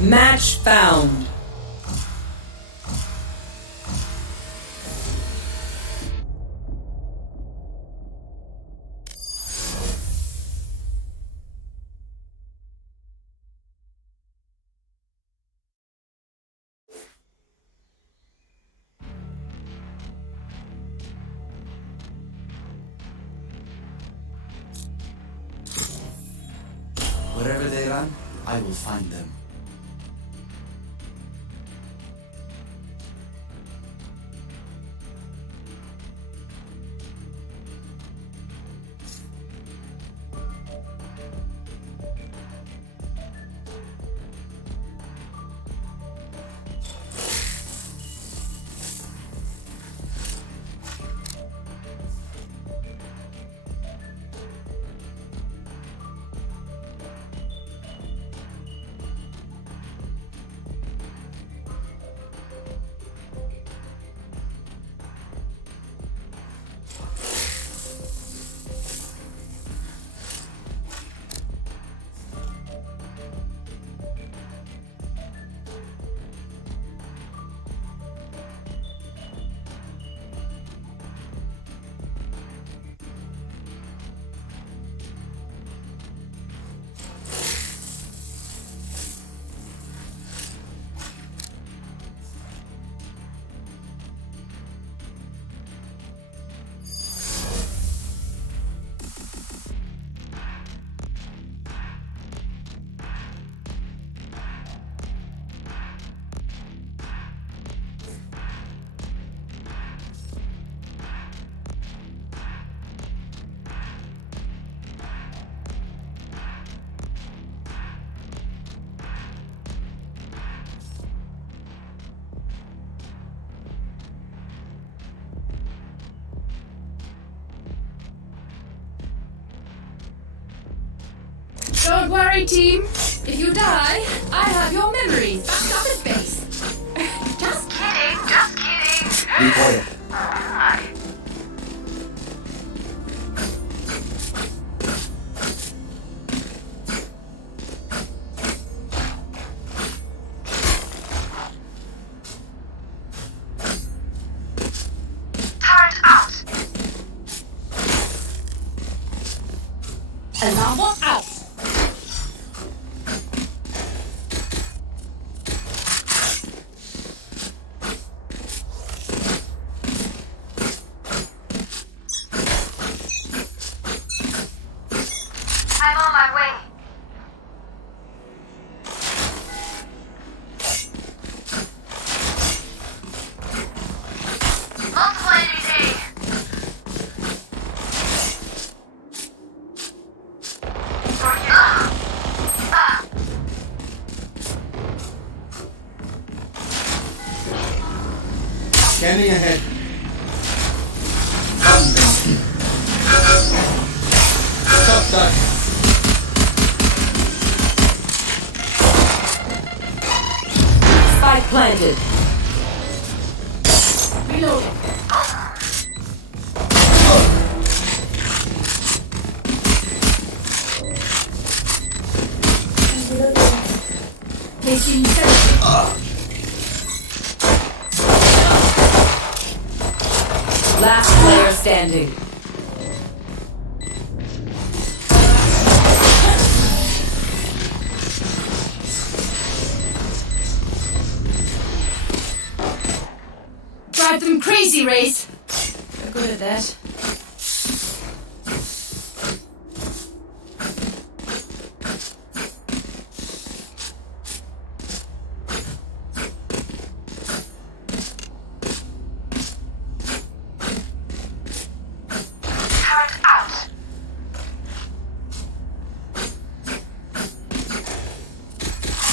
Match found. Wherever they run, I will find them. Don't worry, team. If you die, I have your memories backed up at base. Just kidding, just kidding. Be quiet. Turret out. Alarm bot out. I'm on my way. Multiple enemies A. Scanning ahead. Stop that. Spike planted. Reloading. Placing sentry. Last player standing. Drive them crazy, Race. You're good at that. Turret out.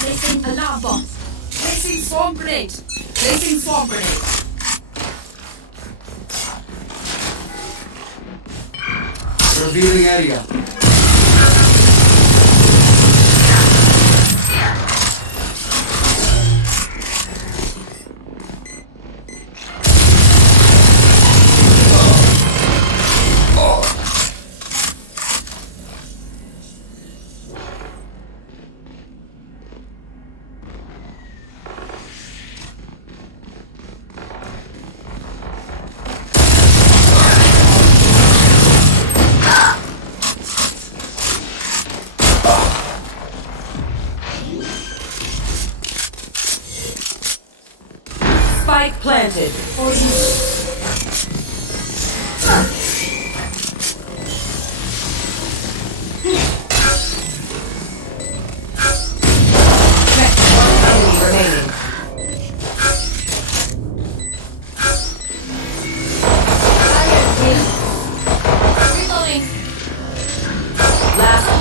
Placing alarm bomb. Placing swarm grenade. Placing swarm grenade. Revealing area.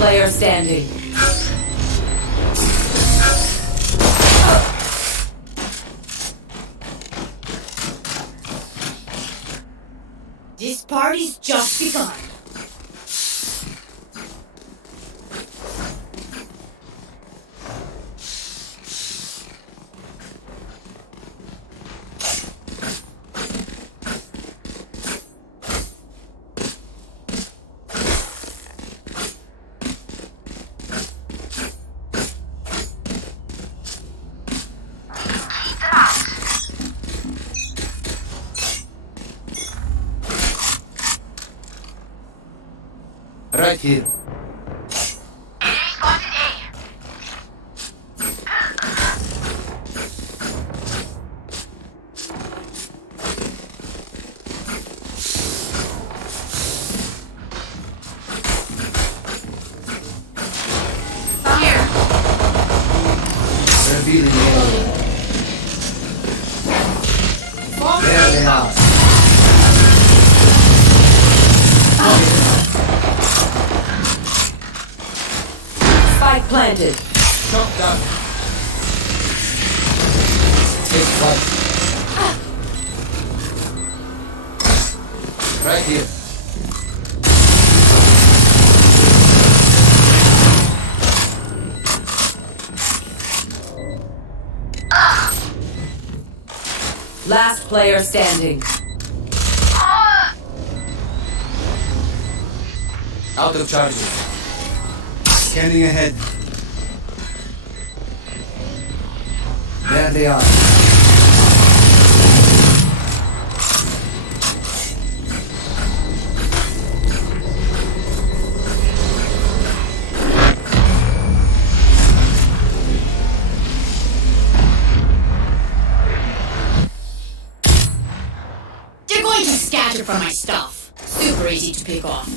player standing. This party's just begun. Right here. Here. Revealing area. There they are. Spike planted. Shot down. Take flight. Right here. Last player standing. Out of charges. Scanning ahead. There they are. They're going to scatter from my stuff. Super easy to pick off.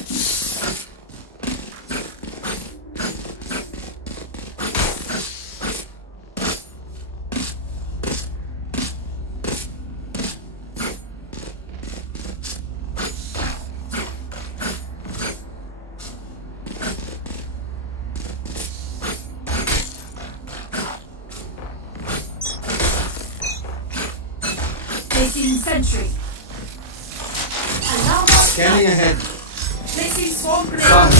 Placing sentry. Alarm bot Scanning ahead. placing swarm grenade. Some.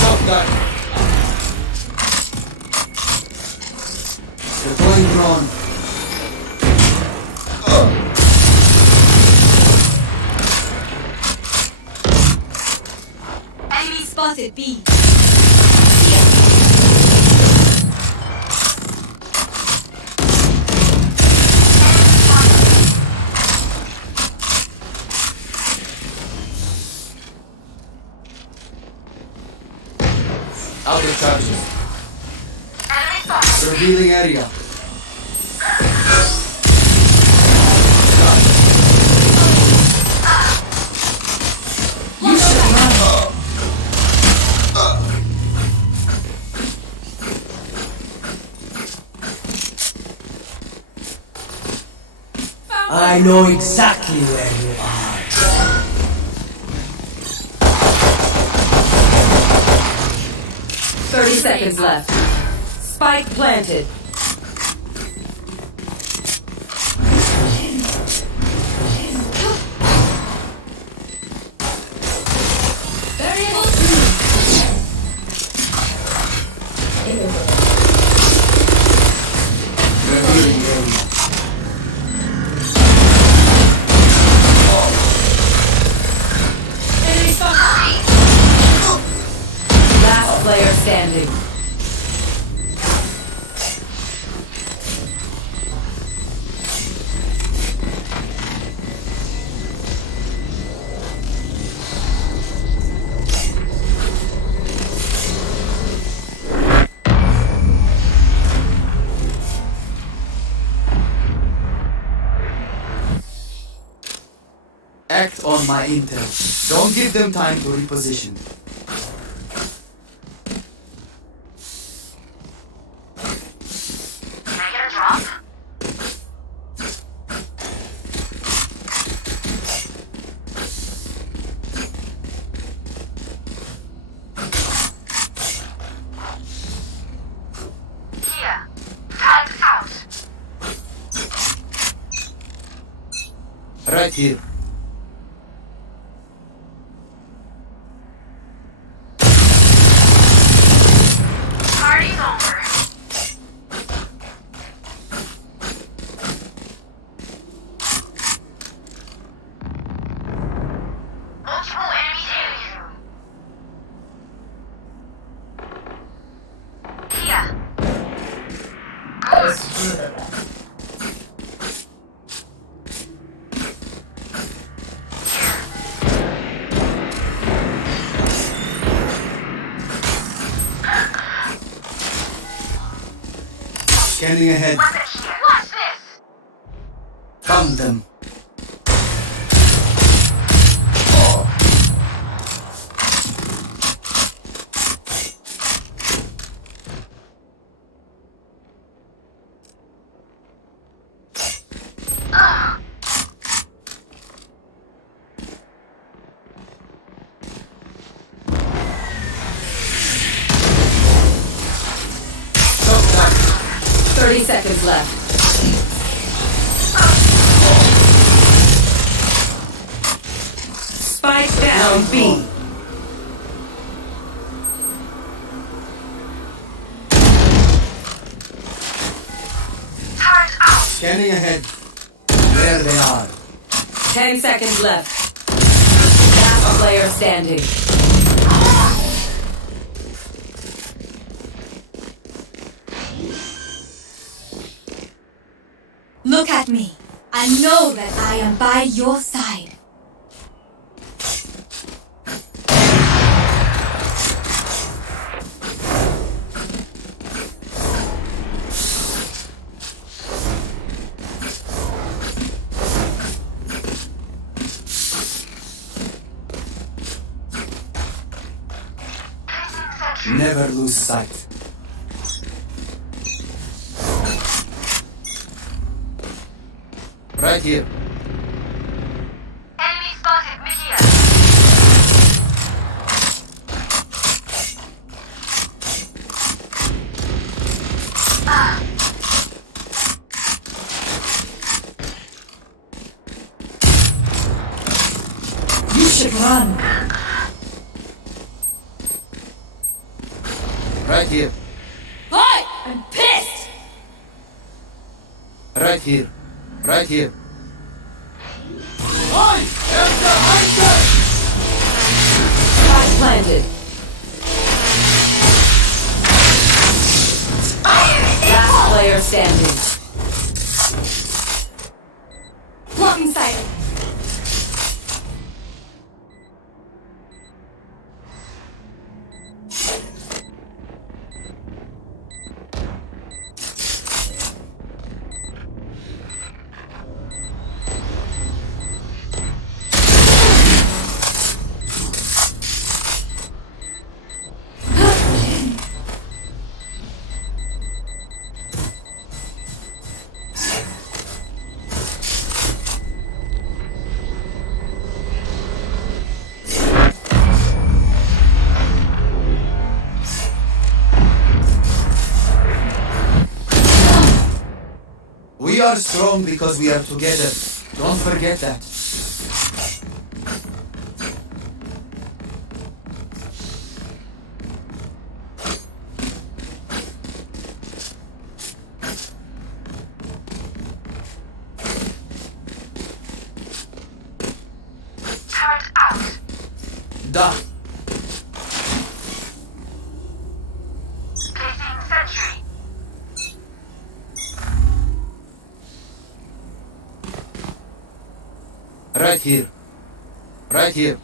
Shotgun. Deploying drone. Enemy spotted B. Out of charges. Revealing area. You should run. I know exactly where you are. 30 seconds left. Spike planted. Variable 2. Revealing area. Enemy spotted. Last player standing. Act on my intel. Don't give them time to reposition. Right here. Party's over. Multiple enemies here. Here. Scanning ahead. Weapon here. Watch this. Found them. Stop that. 30 seconds left. Spike down B. Turret out. Scanning ahead. There they are. 10 seconds left. Last player standing. Look at me. I know that I am by your side. Never lose sight. Right here. Enemy spotted me here. You should run. Right here. Hi! I'm pissed! Right here. Right here. Spike planted. Last player standing. Blocking sight. We are strong because we are together. Don't forget that. Turret out. Da. Placing sentry. Right here. Right here.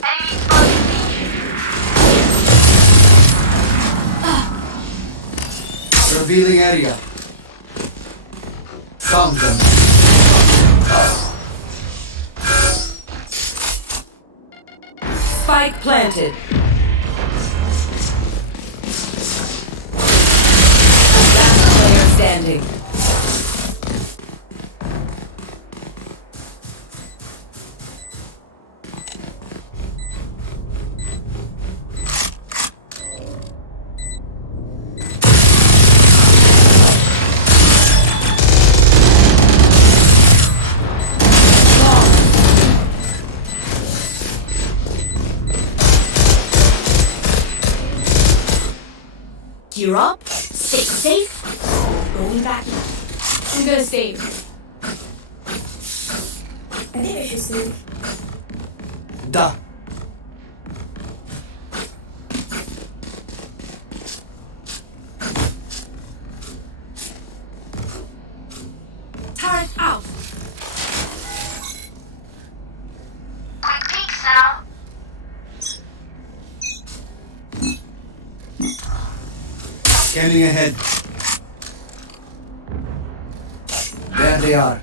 Enemy spotted me. Revealing area. Found them. Spike planted. standing. Gear up, stay safe, going back in. I'm gonna save. I think I should save. Da. Turret out. Quick peeks now. Scanning ahead. There they are.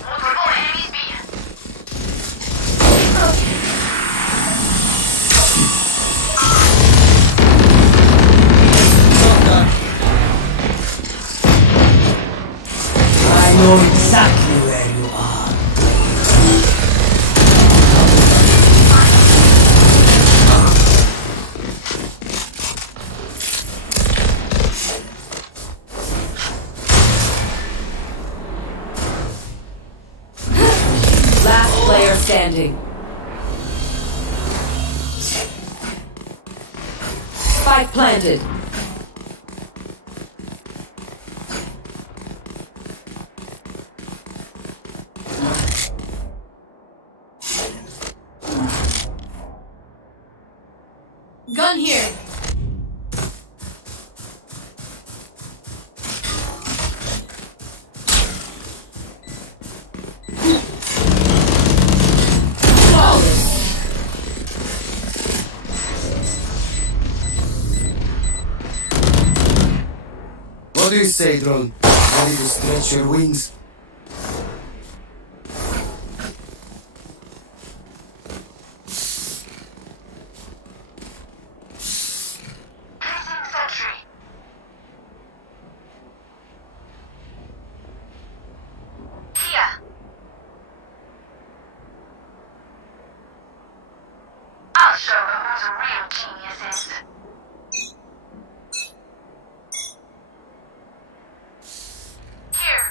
Multiple enemies B. I know exactly where you are. Last player standing. Spike planted. Gun here. What do you say, drone? Ready to stretch your wings? Placing sentry. Here. I'll show them who's a real genius is. Here.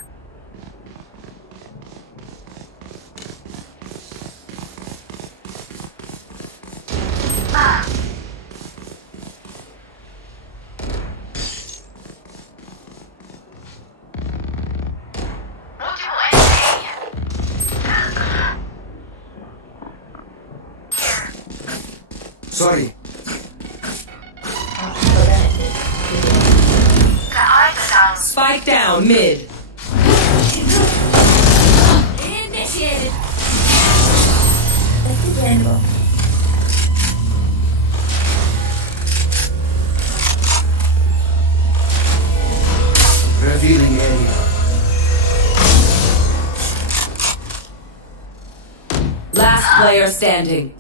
Ah. Multiple enemy. Here. Sorry. The eyes are down. Spike down mid. Initiated. Revealing area. Last player standing.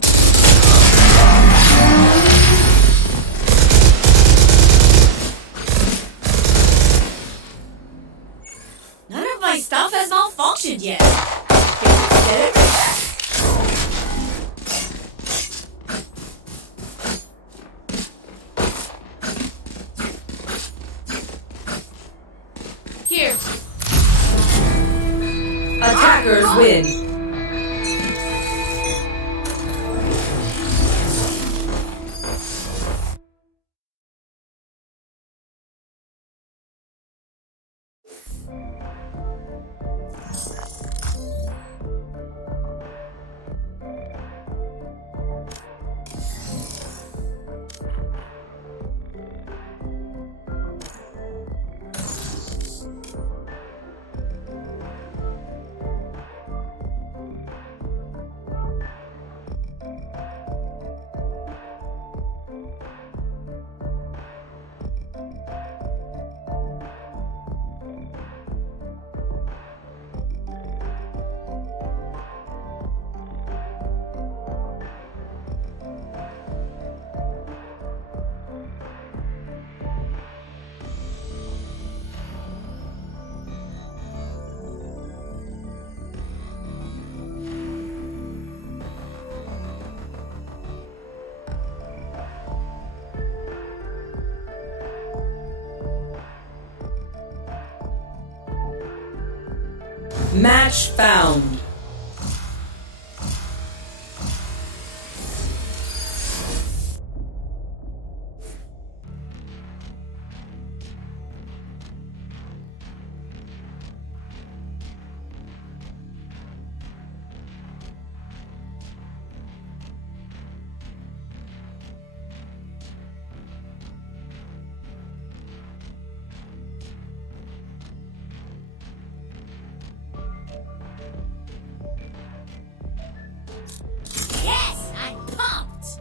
None of my stuff has malfunctioned yet. Get it? Here. Attackers win. Match found. Yes, I'm pumped.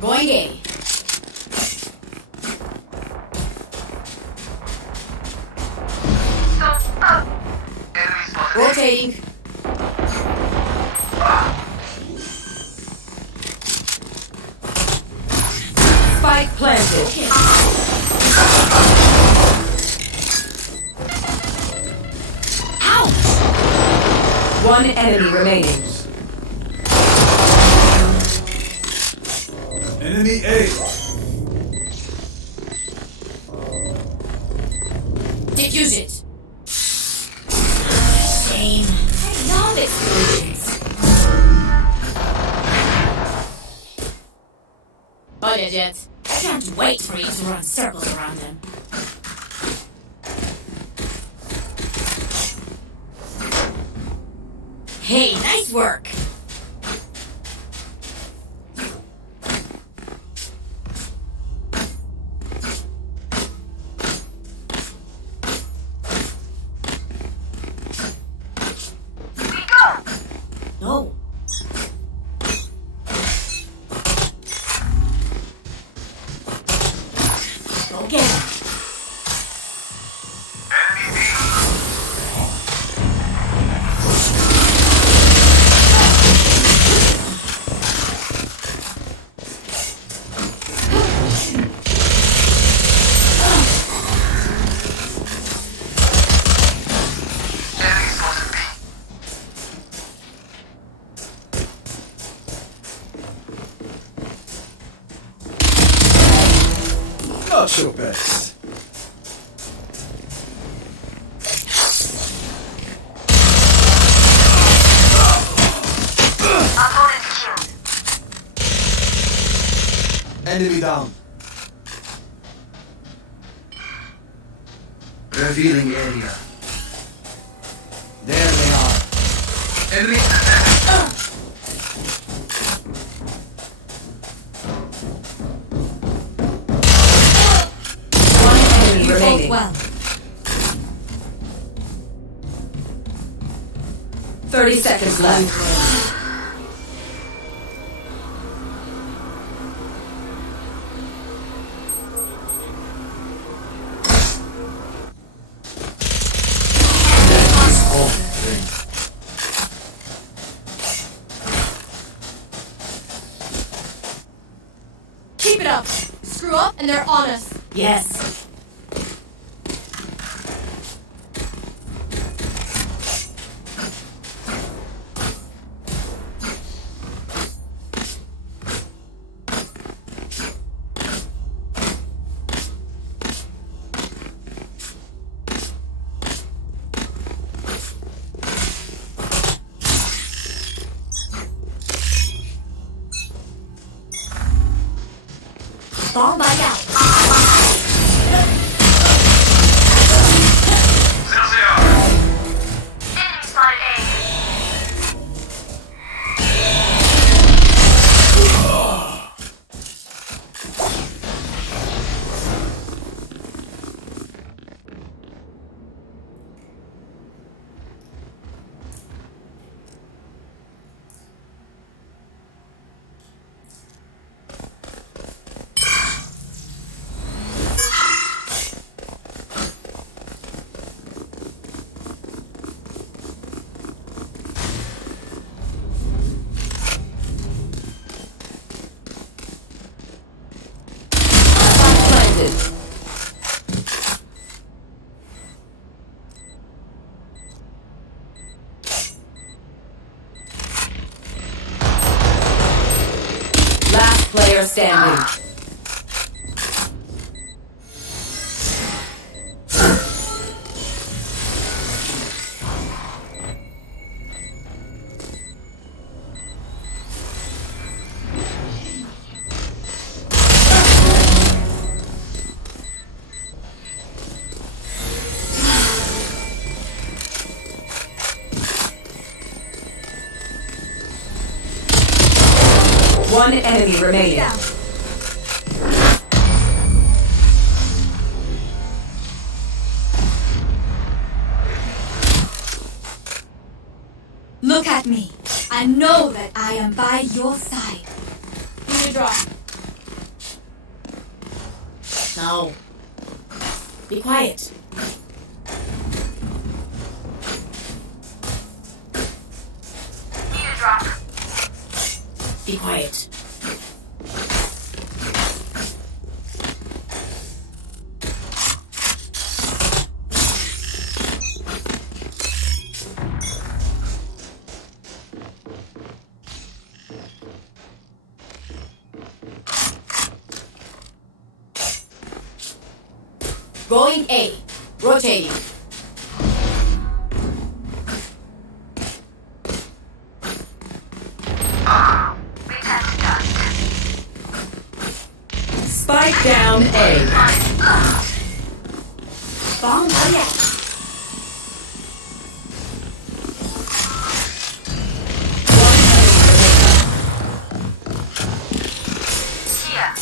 Going A. Rotating. Spike planted. Okay. Ouch! One enemy remaining. Enemy A. Defuse it. Shame. I love explosions. Oh, digits. I can't wait for you to run circles around them. Hey, nice work. No. Go get him. Not your best. Enemy down. Revealing area. There they are. Enemy. One enemy You fought remaining. well. 30 seconds left. screw up and they're on us. Yes. Bomb bug out. Enemy spotted A. Planted. Last player standing. One enemy remaining. Look at me. I know that I am by your side. Need a drop. No. Be quiet. Need a drop. Be quiet. Going A. Rotating. We tested dust. Spike down A. Bomb bug out. Here.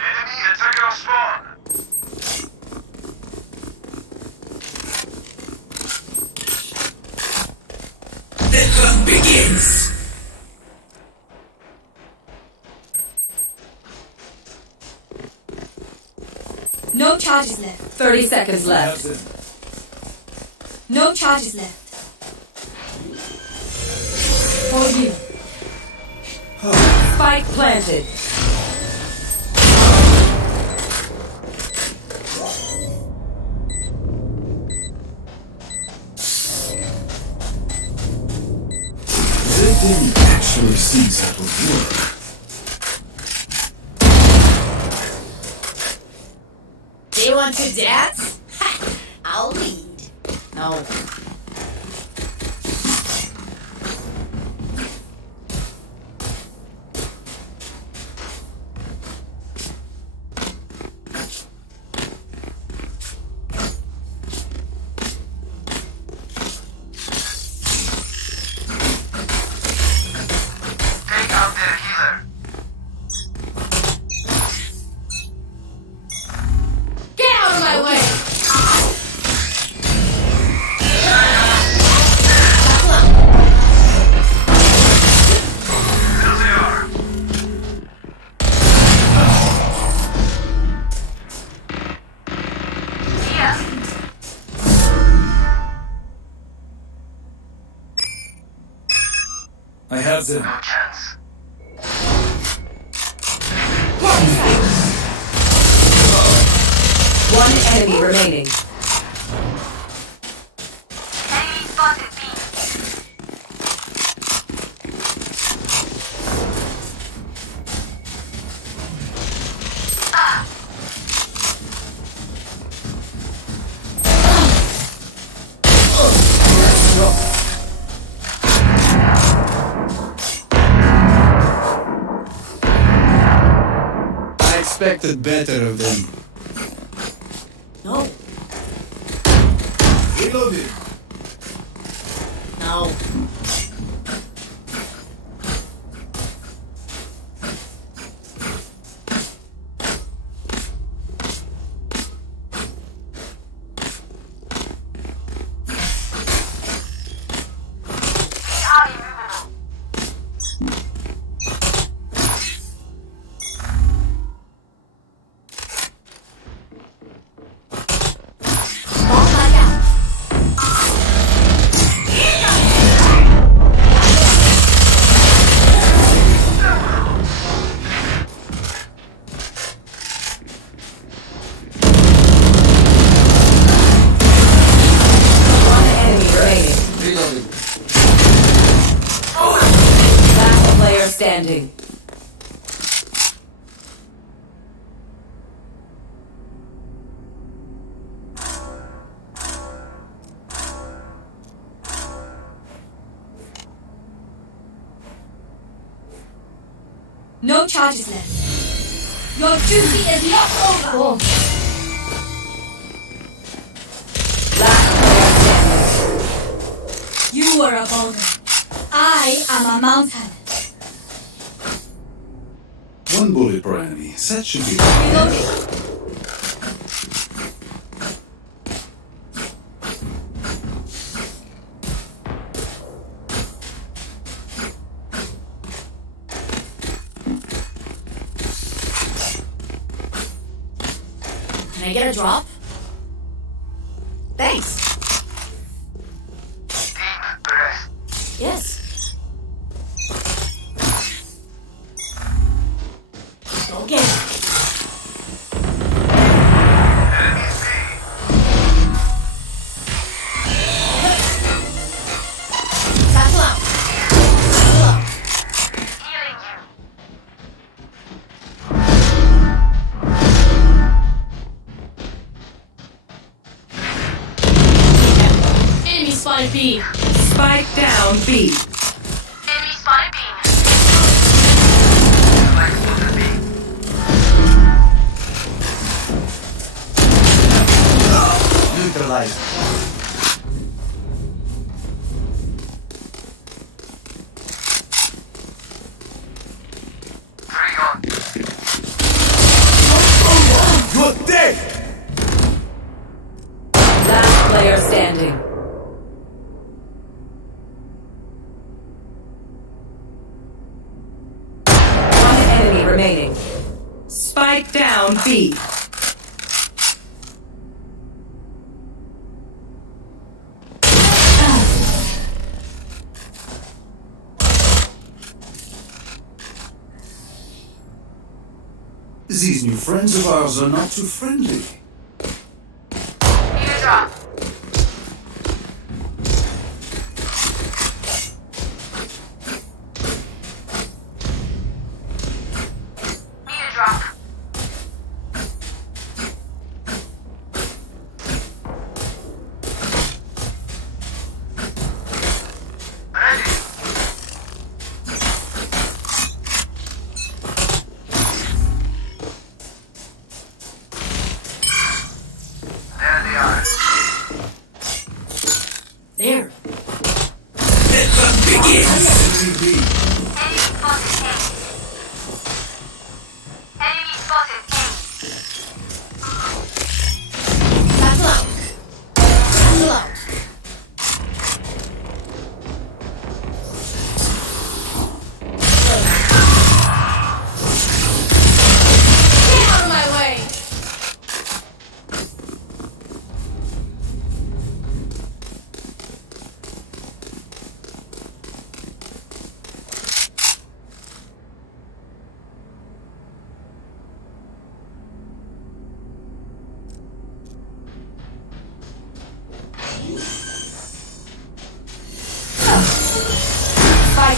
Enemy attacker spawn. The hunt begins. No charges left. 30 seconds left. That's it. No charges left. For you. Spike planted. Good thing he actually sees how to work. They want to dance? Ha! I'll lead. No. Take out their healer. Get out of my way! I have them. No chance. One enemy remaining. Enemy spotted B. I expected better of them. No. Reloaded. No. They are immovable. Bomb back out. One enemy remaining. Reloading. Last player standing. No charges left. Your duty is not over. Last player standing. You are a boulder. I am a mountain. One bullet per enemy. That should be. Reloading. Can I get a drop? Thanks. Deep breath. Yes. Go get it. Enemy B. Tackle out. Tackle out. Healing you. Enemy spotted B. Spike down B. Enemy spotted B. Flex spotted B. Neutralized. Three on. You're dead! Last player standing. One enemy remaining. Spike down B. These new friends of ours are not too friendly. Need a drop. Need a drop. Ready. There they are. There. Enemy B. Enemy spotted A. Enemy spotted A. Tackle out. Tackle out. Get out of my way.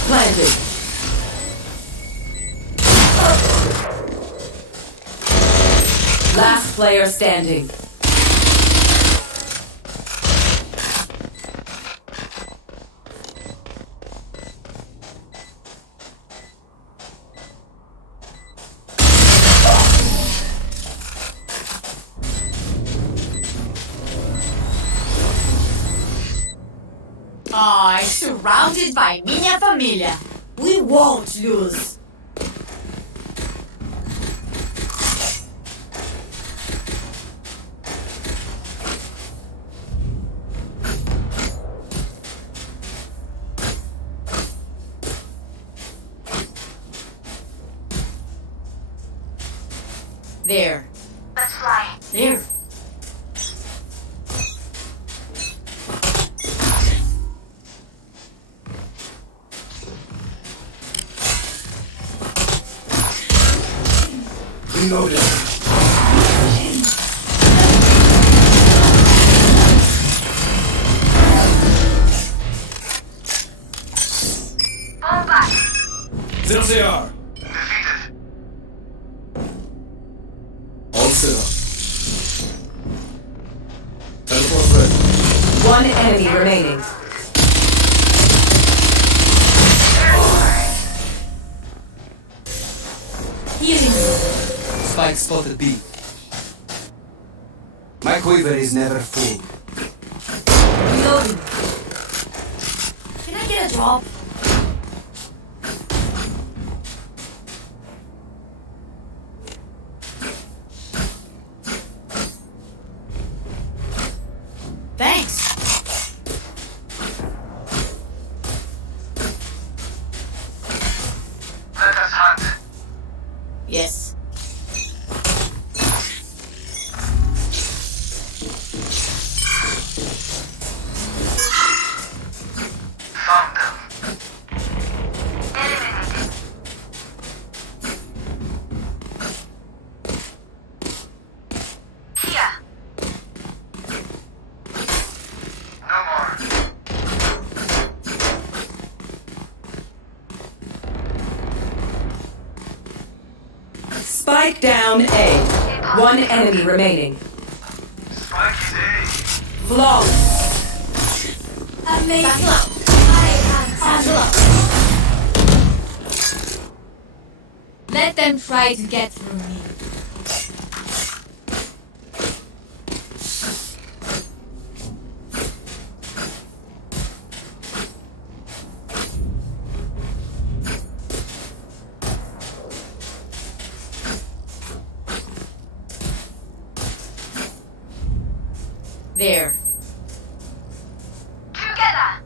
planted. Last player standing. Oh, surrounded by minha família. We won't lose. There. Let's fly. There. Reloading. Fall back. There they are. Defeated. All set up. Teleport ready. One enemy remaining. Healing you. Spike spotted B. My quiver is never full. Reloading. Can I get a drop? Thanks. Let us hunt. Yes. Found them. Eliminated. Here. No more. Spike down A. One enemy remaining. Spike is A. Flawless. Battle up. Battle up. Let them try to get through me. There. Together.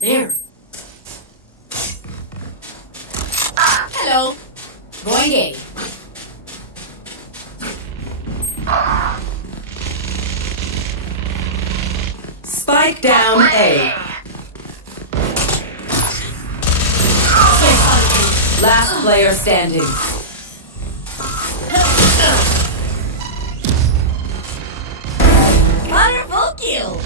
There. Hello. Going A. Spike down A. Last player standing. Wonderful kill.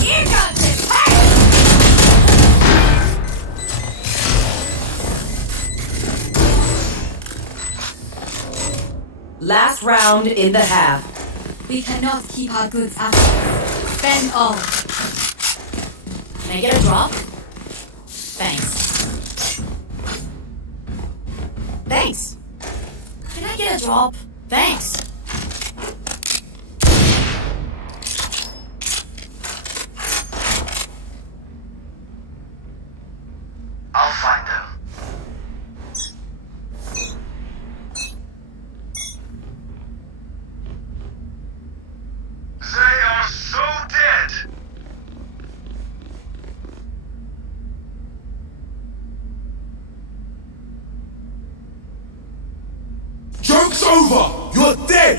Here comes the pack. Last round in the half. We cannot keep our goods after. Spend all. Can I get a drop? Thanks. Thanks. Can I get a drop? Thanks. I'll find them. They are so dead. Joke's over! You're dead!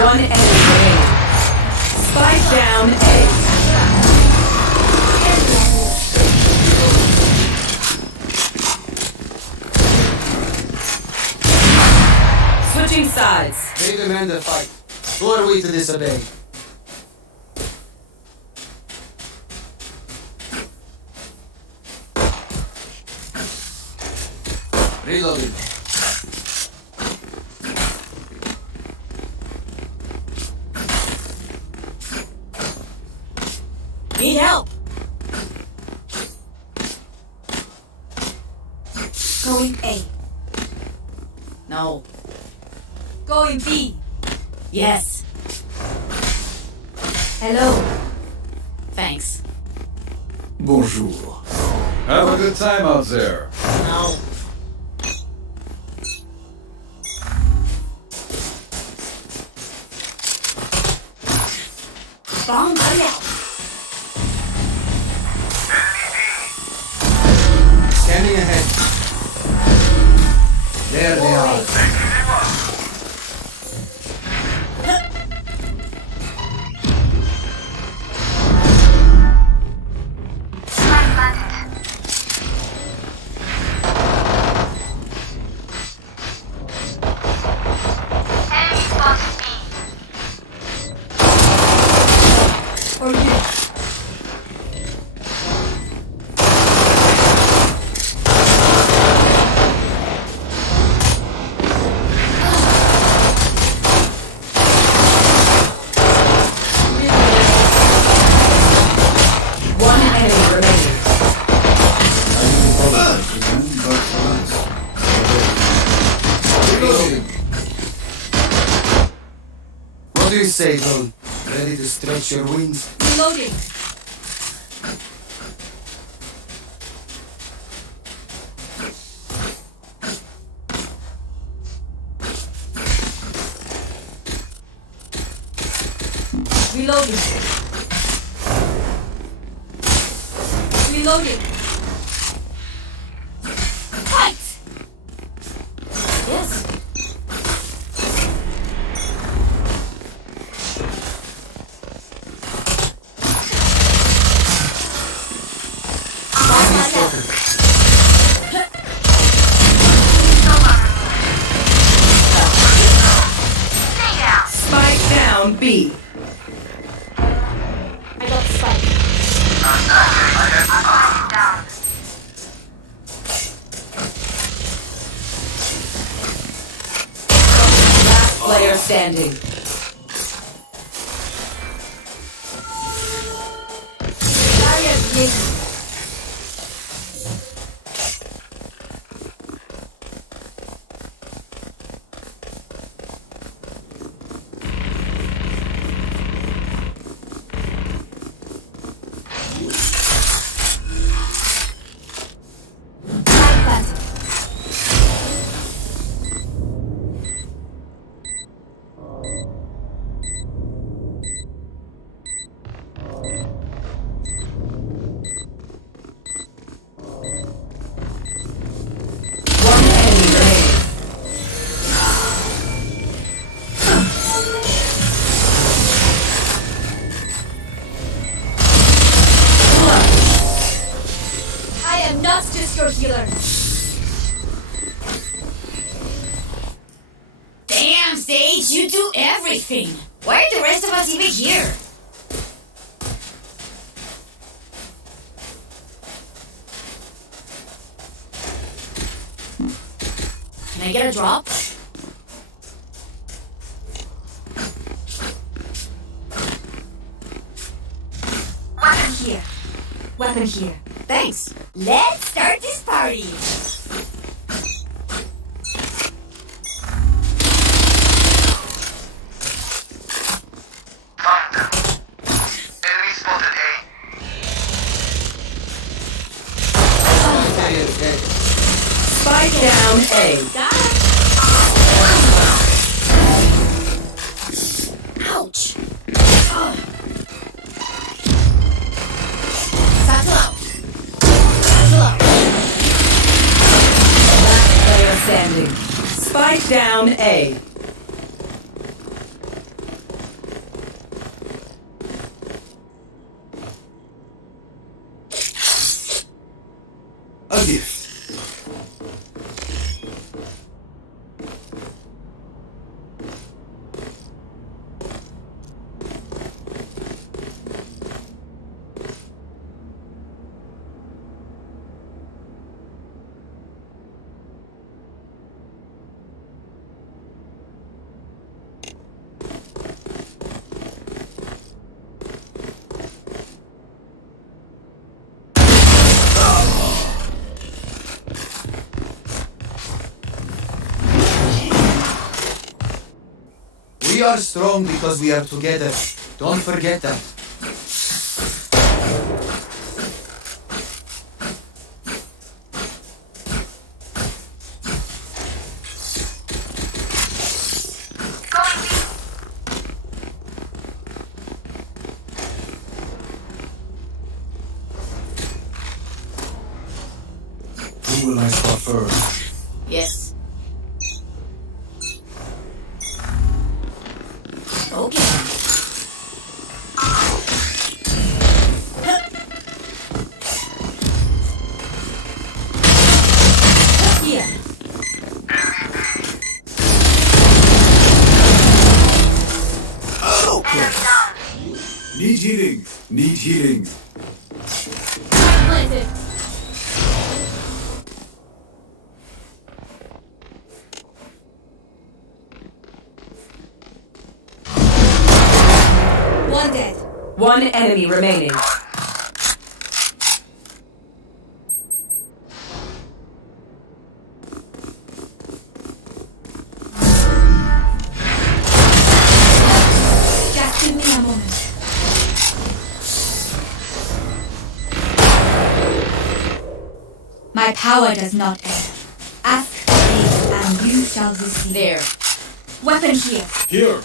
One enemy remaining. Spike down A. Switching sides. They demand a fight. Who are we to disobey? Reloading. Need help. Going A. No. Going B. Yes. Hello. Thanks. Bonjour. Have a good time out there. No. Bomb out. Scanning ahead. There they are. Spike planted. Enemy spotted B. For you. One enemy remaining. Reloading. What do you say, Don? Ready to stretch your wings? Reloading. Reloading. Reloading. Fight! Yes. Stay down. Spike down B. I got spike. I'm down. Last player standing. Barrier created. Spike planted. One enemy remaining. I am not just your healer. Damn, Sage, you do everything. Why are the rest of us even here? Can I get a drop? Weapon here. Weapon here. Thanks. Let's start this party. Found them. Enemy spotted A. Okay, okay. Spike down A. Got it. Ouch. Satchel out. Satchel out. Last player standing. Spike down A. We are strong because we are together. Don't forget that. Who will I spot first? Yes. Okay. Here. Need healing. Need healing. Planted. One dead. One enemy remaining. Just give me a moment. My power does not end. Ask me, and you shall receive. There. Weapon here. Here.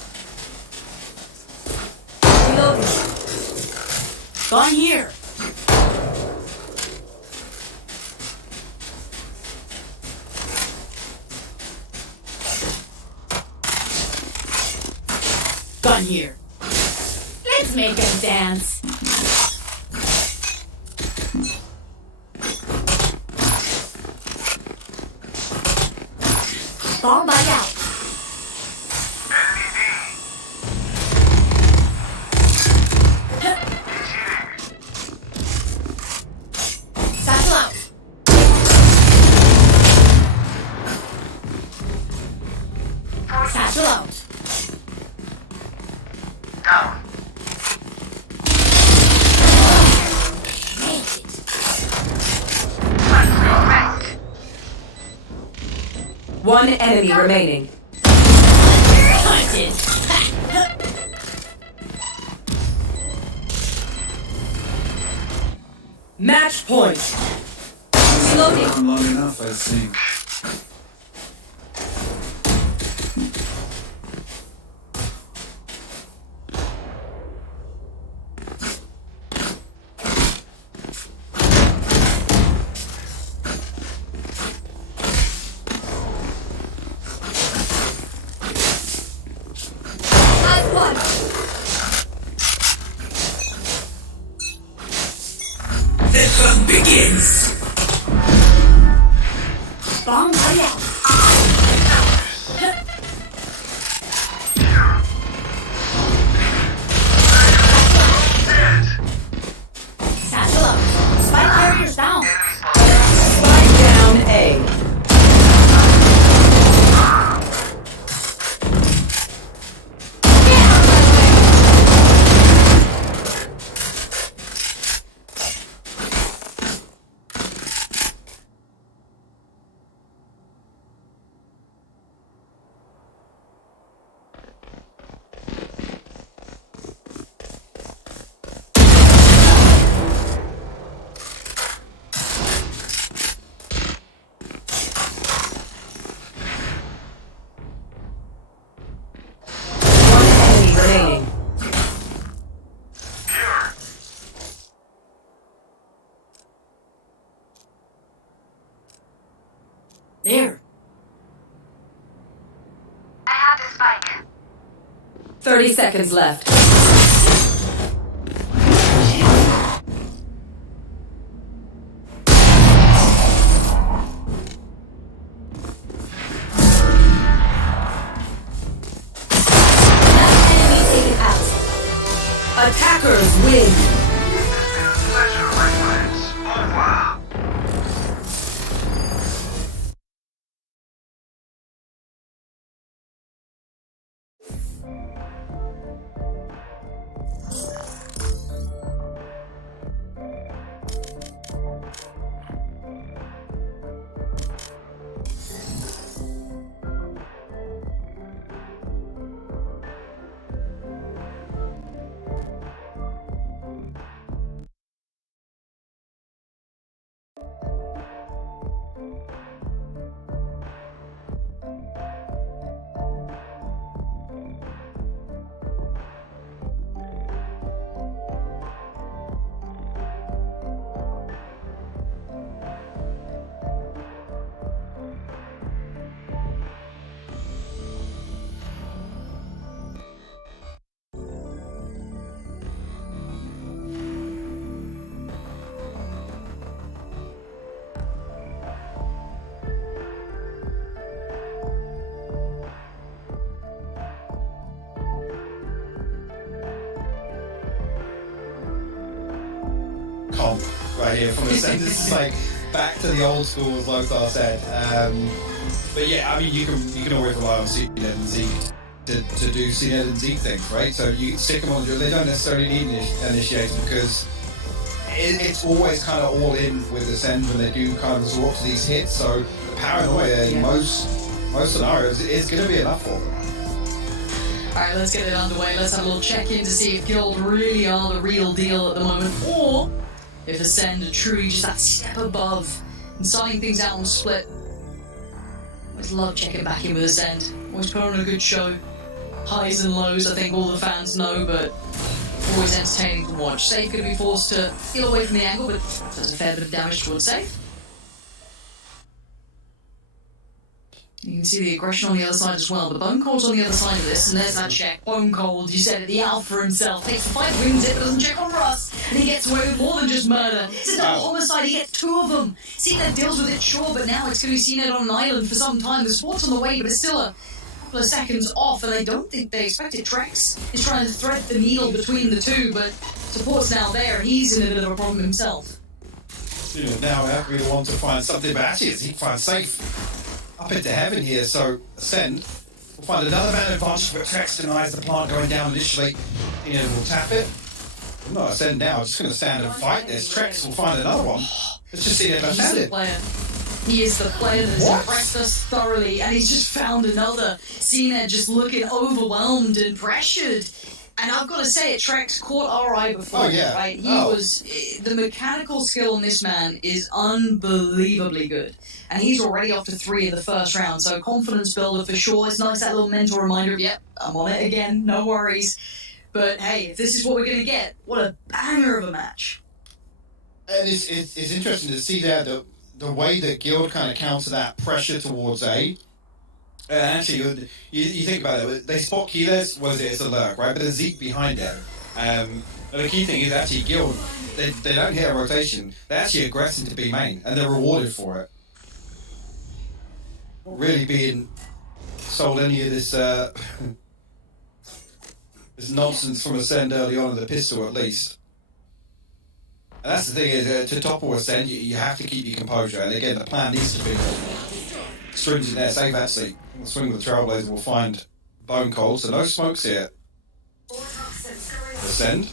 Reloading. Gone here. Gun here. Let's make them dance. Bomb bug out. Satchel out. Satchel out. Down. Make it. One enemy remaining. Hunted. Match point. Reloading. Not long enough, I think. I've won. The fun begins! Bomb bug out. Satchel out. Spike carriers down. Spike down A. One enemy remaining. There. I have the spike. 30 seconds left. Enemy taken out. Attackers win. Pleasure, my friends. Au revoir. Comp right here from the centre. This is like back to the old school, as Lothar said. But yeah, I mean, you can always rely on CNED and Zeke to do CNED and Zeke things, right? So you stick them on. They don't necessarily need initiators because it's always kind of all in with Ascend when they do kind of resort to these hits. So the paranoia in most scenarios is going to be enough for them. Alright, let's get it underway. Let's have a little check-in to see if Guild really are the real deal at the moment, or if Ascend are truly just that step above and starting things out on Split. Always love checking back in with Ascend. Always put on a good show. Highs and lows, I think all the fans know, but always entertaining to watch. Safe going to be forced to steal away from the angle, but does a fair bit of damage towards Safe. You can see the aggression on the other side as well, but Bone Cold's on the other side of this, and there's that check. Bone Cold, you said it, the alpha himself, takes the fight, wins it, but doesn't check on Russ, and he gets away with more than just murder. It's a double homicide, he gets 2 of them. CNED deals with it, sure, but now it's going to be CNED on an island for some time. The support's on the way, but it's still a couple of seconds off, and I don't think they expect it. Trex is trying to thread the needle between the two, but support's now there, and he's in a bit of a problem himself. You know, now we want to find something, but actually he finds Safe up into heaven here, so Ascend will find another man advantage, but Trex denies the plant going down initially. You know, we'll tap it. Not Ascend now, just going to stand and fight this. Trex will find another one. Let's just see it left-handed. He is the player that has impressed us thoroughly, and he's just found another. CNED just looking overwhelmed and pressured. And I've got to say, Trex caught RI before, right? He was... The mechanical skill on this man is unbelievably good. And he's already off to 3 in the first round, so confidence builder for sure. It's nice, that little mental reminder of, yep, I'm on it again, no worries. But hey, if this is what we're going to get, what a banger of a match. And it's interesting to see there the way that Guild kind of counter that pressure towards A. Actually, you think about it, they spot Keyless, it's a lurk, right? But there's Zeke behind it. And the key thing is actually Guild, they don't hit a rotation, they're actually aggressing to B main, and they're rewarded for it. Not really being sold any of this this nonsense from Ascend early on in the pistol, at least. And that's the thing is, to topple Ascend, you have to keep your composure. And again, the plan needs to be stringent there. Safe actually. The swing with the Trailblazer will find Bone Cold, so no smokes here. Ascend.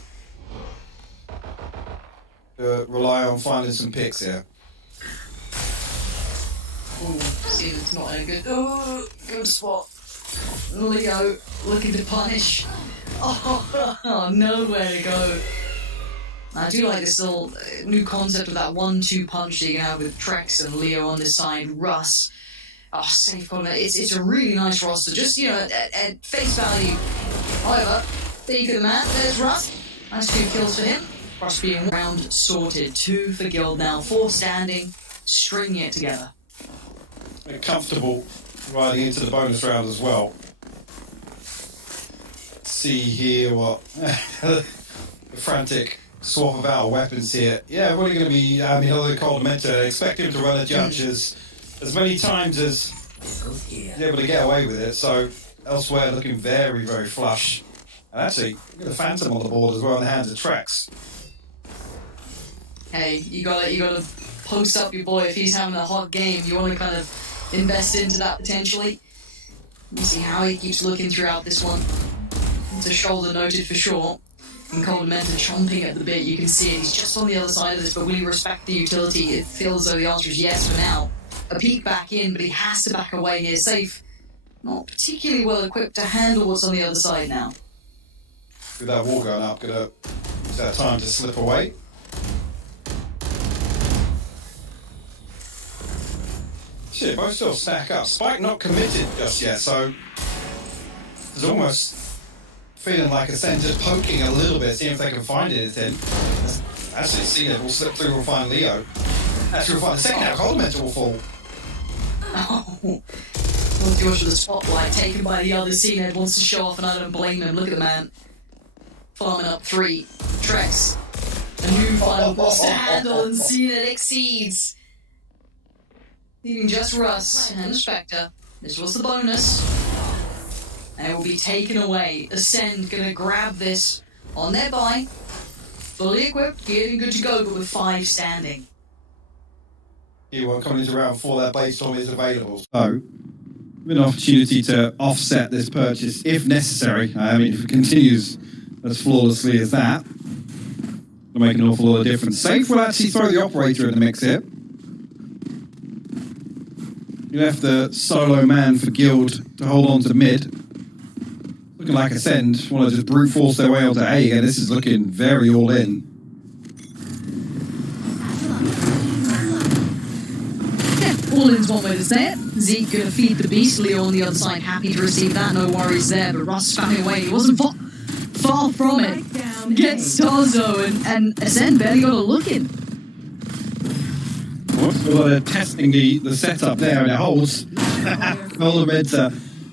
Rely on finding some picks here. See, it's not in a good spot. Leo looking to punish. Oh, nowhere to go. I do like this little new concept of that 1-2 punch that you can have with Trex and Leo on this side. Russ. Oh, safe corner. It's a really nice roster. Just, you know, at face value. However, there you go, man. There's Russ. Nice 2 kills for him. Russ being round sorted. 2 for Guild now. 4 standing. Stringing it together. Comfortable riding into the bonus round as well. Let's see here what the frantic swap of our weapons here. Yeah, really going to be, another cold mentor. Expect him to run a judge as many times as he's able to get away with it. So elsewhere looking very, very flush. And actually, we've got a Phantom on the board as well in the hands of Trex. Hey, you gotta post up your boy if he's having a hot game. You want to kind of invest into that potentially. You see how he keeps looking throughout this one. It's a shoulder noted for sure. And Cold Mentor chomping at the bit, you can see it. He's just on the other side of this, but will he respect the utility? It feels as though the answer is yes for now. A peek back in, but he has to back away here. Safe, not particularly well equipped to handle what's on the other side now. With that wall going up, gonna use that time to slip away. Shit, both still stack up. Spike not committed just yet, so there's almost feeling like Ascend just poking a little bit, seeing if they can find anything. Actually, CNED will slip through and find Leo. Actually, we'll find the second out. Coldmentor will fall. Oh, well, too much of the spotlight taken by the other CNED wants to show off, and I don't blame him. Look at the man. Farming up 3. Trex. A new final boss to handle, and CNED exceeds. Leaving just Russ and Spectre. This was the bonus. And it will be taken away. Ascend gonna grab this on their buy. Fully equipped, geared and good to go, but with 5 standing. He won't come into round 4, that Blade Storm is available. So, with an opportunity to offset this purchase if necessary. I mean, if it continues as flawlessly as that, it'll make an awful lot of difference. Safe will actually throw the operator in the mix here. You left the solo man for Guild to hold on to mid. Looking like Ascend want to just brute force their way onto A again. This is looking very all in. Yeah, all in's one way to say it. Zeke gonna feed the beast. Leo on the other side, happy to receive that. No worries there. But Russ spamming away. He wasn't far from it. Gets Starzo and Ascend barely got a look in. Well, they're testing the setup there, and it holds. Valorant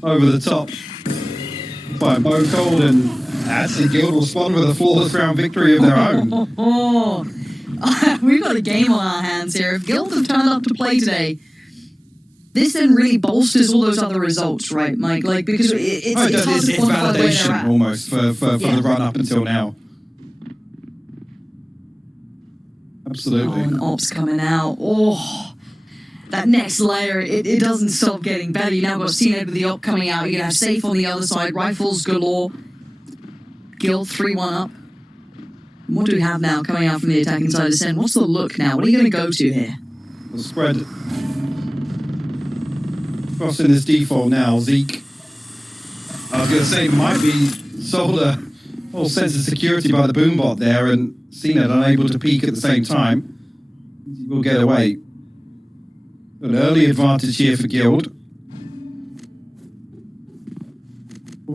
over the top. By Bone Cold, and actually Guild will respond with a flawless round victory of their own. We've got a game on our hands here. If Guild have turned up to play today, this then really bolsters all those other results, right, Mike? Like, because it's hard to quantify where they're validation at. almost for the run up until now. Absolutely. Oh, and Ops coming out. Oh, that next layer, it doesn't stop getting better. You now got CNED with the Op coming out. You're going to have Safe on the other side. Rifles galore. Guild 3-1 up. And what do we have now coming out from the attacking side of Ascend? What's the look now? What are you going to go to here? The spread. Crossing this default now, Zeke. I was going to say, might be sold a whole sense of security by the boombot there, and CNED unable to peek at the same time. We'll get away. An early advantage here for Guild.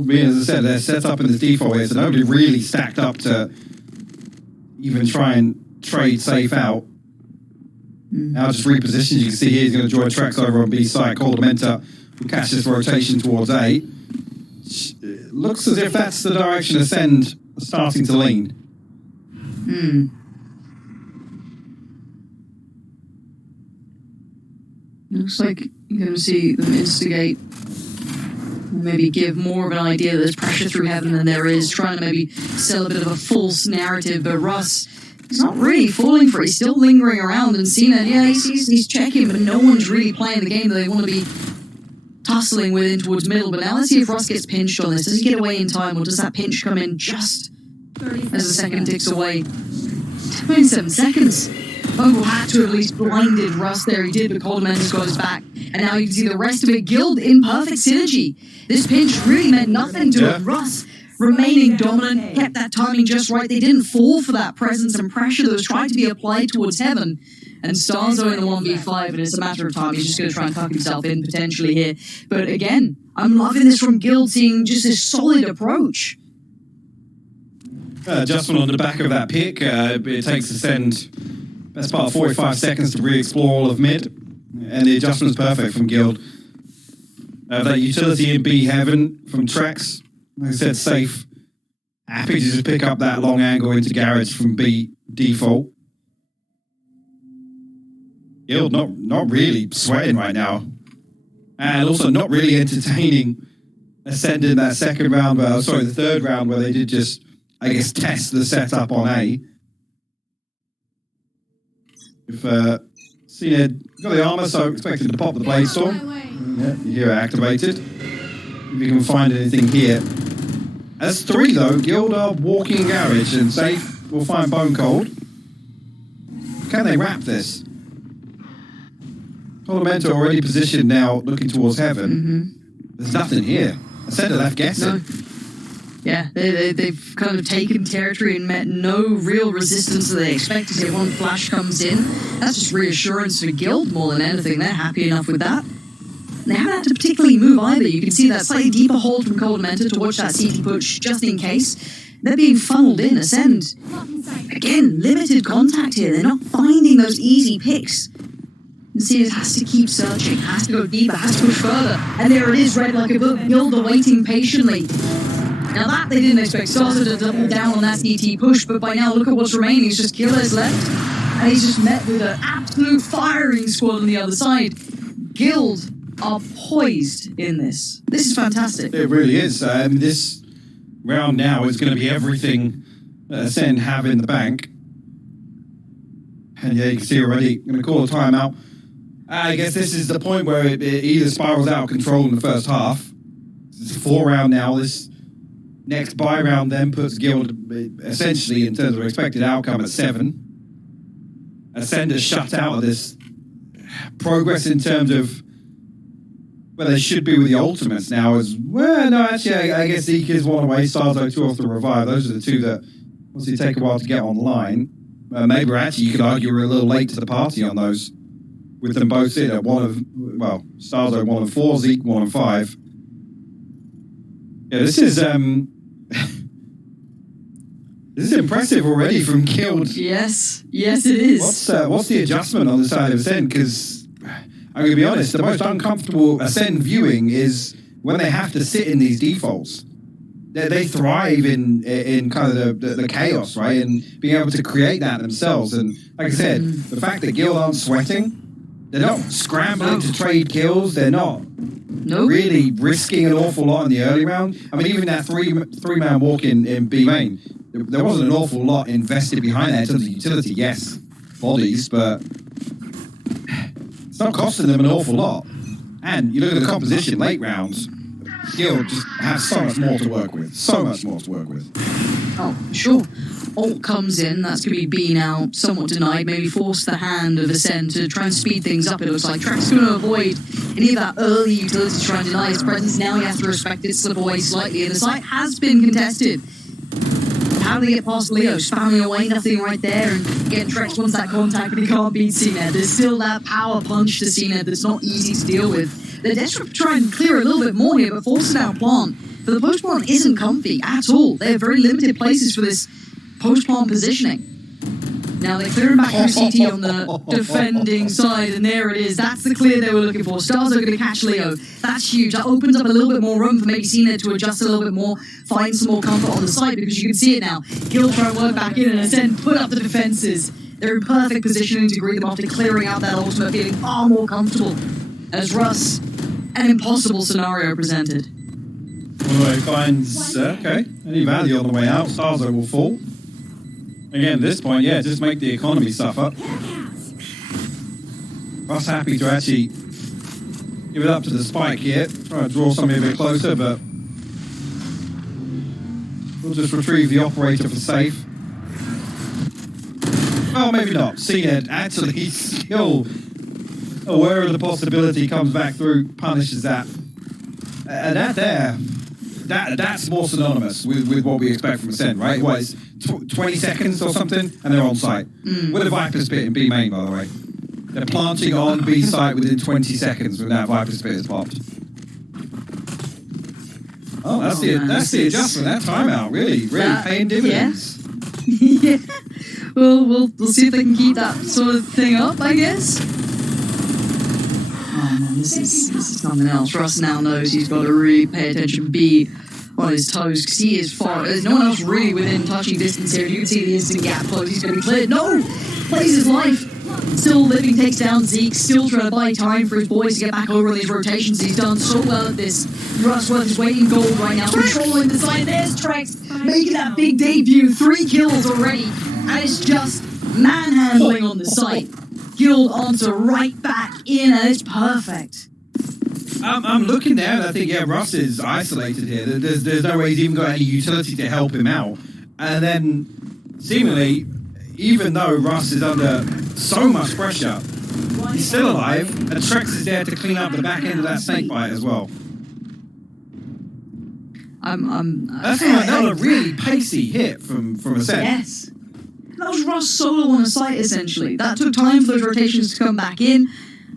Being, as I said, they're set up in this default way, so nobody really stacked up to even try and trade Safe out. Now just repositions. You can see here he's going to join Trex over on B side. Coldamenta will catch this rotation towards A. It looks as if that's the direction Ascend are starting to lean. Looks like you're going to see them instigate, maybe give more of an idea that there's pressure through heaven than there is, trying to maybe sell a bit of a false narrative. But Russ, he's not really falling for it. He's still lingering around, and Cena, yeah, he's checking, but no one's really playing the game that they want to be tussling with in towards middle. But now let's see if Russ gets pinched on this. Does he get away in time, or does that pinch come in just as the second ticks away? 27 seconds. Vogel had to have at least blinded Russ there. He did, but Coldamenta goes back. And now you can see the rest of it. Guild in perfect synergy. This pinch really meant nothing to it. Russ remaining dominant, kept that timing just right. They didn't fall for that presence and pressure that was trying to be applied towards heaven. And Starzo in the 1v5, and it's a matter of time. He's just going to try and tuck himself in potentially here. But again, I'm loving this from Guild, seeing just this solid approach. Adjustment on the back of that pick. It takes Ascend best part of 45 seconds to re-explore all of mid, and the adjustment's perfect from Guild. That utility in B heaven from Trex, like I said, Safe. Happy to just pick up that long angle into garage from B default. Guild not really sweating right now, and also not really entertaining Ascend in that second round. The third round where they did just, I guess, test the setup on A. If CNED got the armor, so expected to pop the Blade Storm. Yeah, you hear it activated. If you can find anything here. As 3 though, Guild are walking garage, and Safe will find Bone Cold. Can they wrap this? Coldamenta already positioned now, looking towards heaven. There's nothing here. Ascend are left guessing. Yeah, they've kind of taken territory and met no real resistance that they expected. If one flash comes in, that's just reassurance for Guild more than anything. They're happy enough with that. They haven't had to particularly move either. You can see that slightly deeper hold from Cold Mentor to watch that CT push just in case. They're being funneled in. Ascend. Again, limited contact here. They're not finding those easy picks. And see, it has to keep searching, has to go deeper, has to push further. And there it is, red like a book. Guild are waiting patiently. Now that they didn't expect Starzer to double down on that CT push, but by now look at what's remaining. It's just Killers left. And he's just met with an absolute firing squad on the other side. Guild are poised in this. This is fantastic. It really is. This round now is going to be everything Ascend have in the bank. And yeah, you can see already, going to call a timeout. I guess this is the point where it either spirals out of control in the first half. It's a 4-round now. This next buy round then puts Guild essentially in terms of expected outcome at 7. Ascend is shut out of this progress in terms of where they should be with the ultimates now as well. No, actually, I guess Zeke is one away. Starzo 2 off the revive. Those are the two that obviously take a while to get online. Maybe actually you could argue we're a little late to the party on those, with them both in at Starzo 1 and 4, Zeke 1 and 5. Yeah, this is this is impressive already from Guild. Yes, it is. What's the adjustment on the side of Ascend? Because I'm going to be honest, the most uncomfortable Ascend viewing is when they have to sit in these defaults. They thrive in kind of the chaos, right? And being able to create that themselves. And like I said, the fact that Guild aren't sweating, they're not scrambling to trade kills, they're not really risking an awful lot in the early round. I mean, even that three-man walk in B main, there wasn't an awful lot invested behind that in terms of utility. Yes, bodies, but it's not costing them an awful lot. And you look at the composition, late rounds, Guild just has so much more to work with. So much more to work with. Oh, sure. Alt comes in, that's going to be B now, somewhat denied, maybe force the hand of Ascend to try and speed things up. It looks like Track's going to avoid any of that early utility to try and deny his presence. Now he has to respect it, slip away slightly, and the site has been contested. How do they get past Leo? Spamming away, nothing right there, and getting Trex wants that contact, but he can't beat CNET. There's still that power punch to CNET that's not easy to deal with. They're desperate to try and clear a little bit more here, but forcing out plant. But the post-plant isn't comfy at all. They have very limited places for this post-plant positioning. Now they're clearing back through CT on the defending side, and there it is. That's the clear they were looking for. Stars are going to catch Leo. That's huge. That opens up a little bit more room for maybe CNET to adjust a little bit more, find some more comfort on the side, because you can see it now. Guild try and work back in and Ascend put up the defenses. They're in perfect positioning to greet them after clearing out that ultimate, feeling far more comfortable. As Russ, an impossible scenario presented. Well, he finds, any value on the way out. Starzo will fall. Again, at this point, just make the economy suffer. Russ happy to actually give it up to the spike here. Try to draw something a bit closer, but we'll just retrieve the operator for safe. Well, maybe not. CNED actually still aware of the possibility, comes back through, punishes that. And that's more synonymous with what we expect from Ascend, right? What is 20 seconds or something, and they're on site. With a Viper's Pit in B main, by the way. They're planting on B site within 20 seconds when that Viper's Pit is popped. Oh, that's the adjustment, that timeout, really paying dividends. Yeah. We'll see if they can keep that sort of thing up, I guess. Oh man, this is something else. Russ now knows he's got to really pay attention, be on his toes, because he is far. There's no one else really within touching distance here. You can see the instant gap close. He's going to be cleared. No! Plays his life. Still living, takes down Zeke. Still trying to buy time for his boys to get back over these rotations. He's done so well at this. Russ worth his weight in gold right now. Controlling the side. There's Trex making that big debut. 3 kills already. And it's just manhandling on the site. Guild answer right back in, and it's perfect. I'm looking there, and I think, Russ is isolated here. There's no way he's even got any utility to help him out. And then, seemingly, even though Russ is under so much pressure, he's still alive, and Trex is there to clean up the back end of that snake bite as well. That's not a really pacey hit from Ascent. Yes. That was Russ solo on a site, essentially. That took time for those rotations to come back in.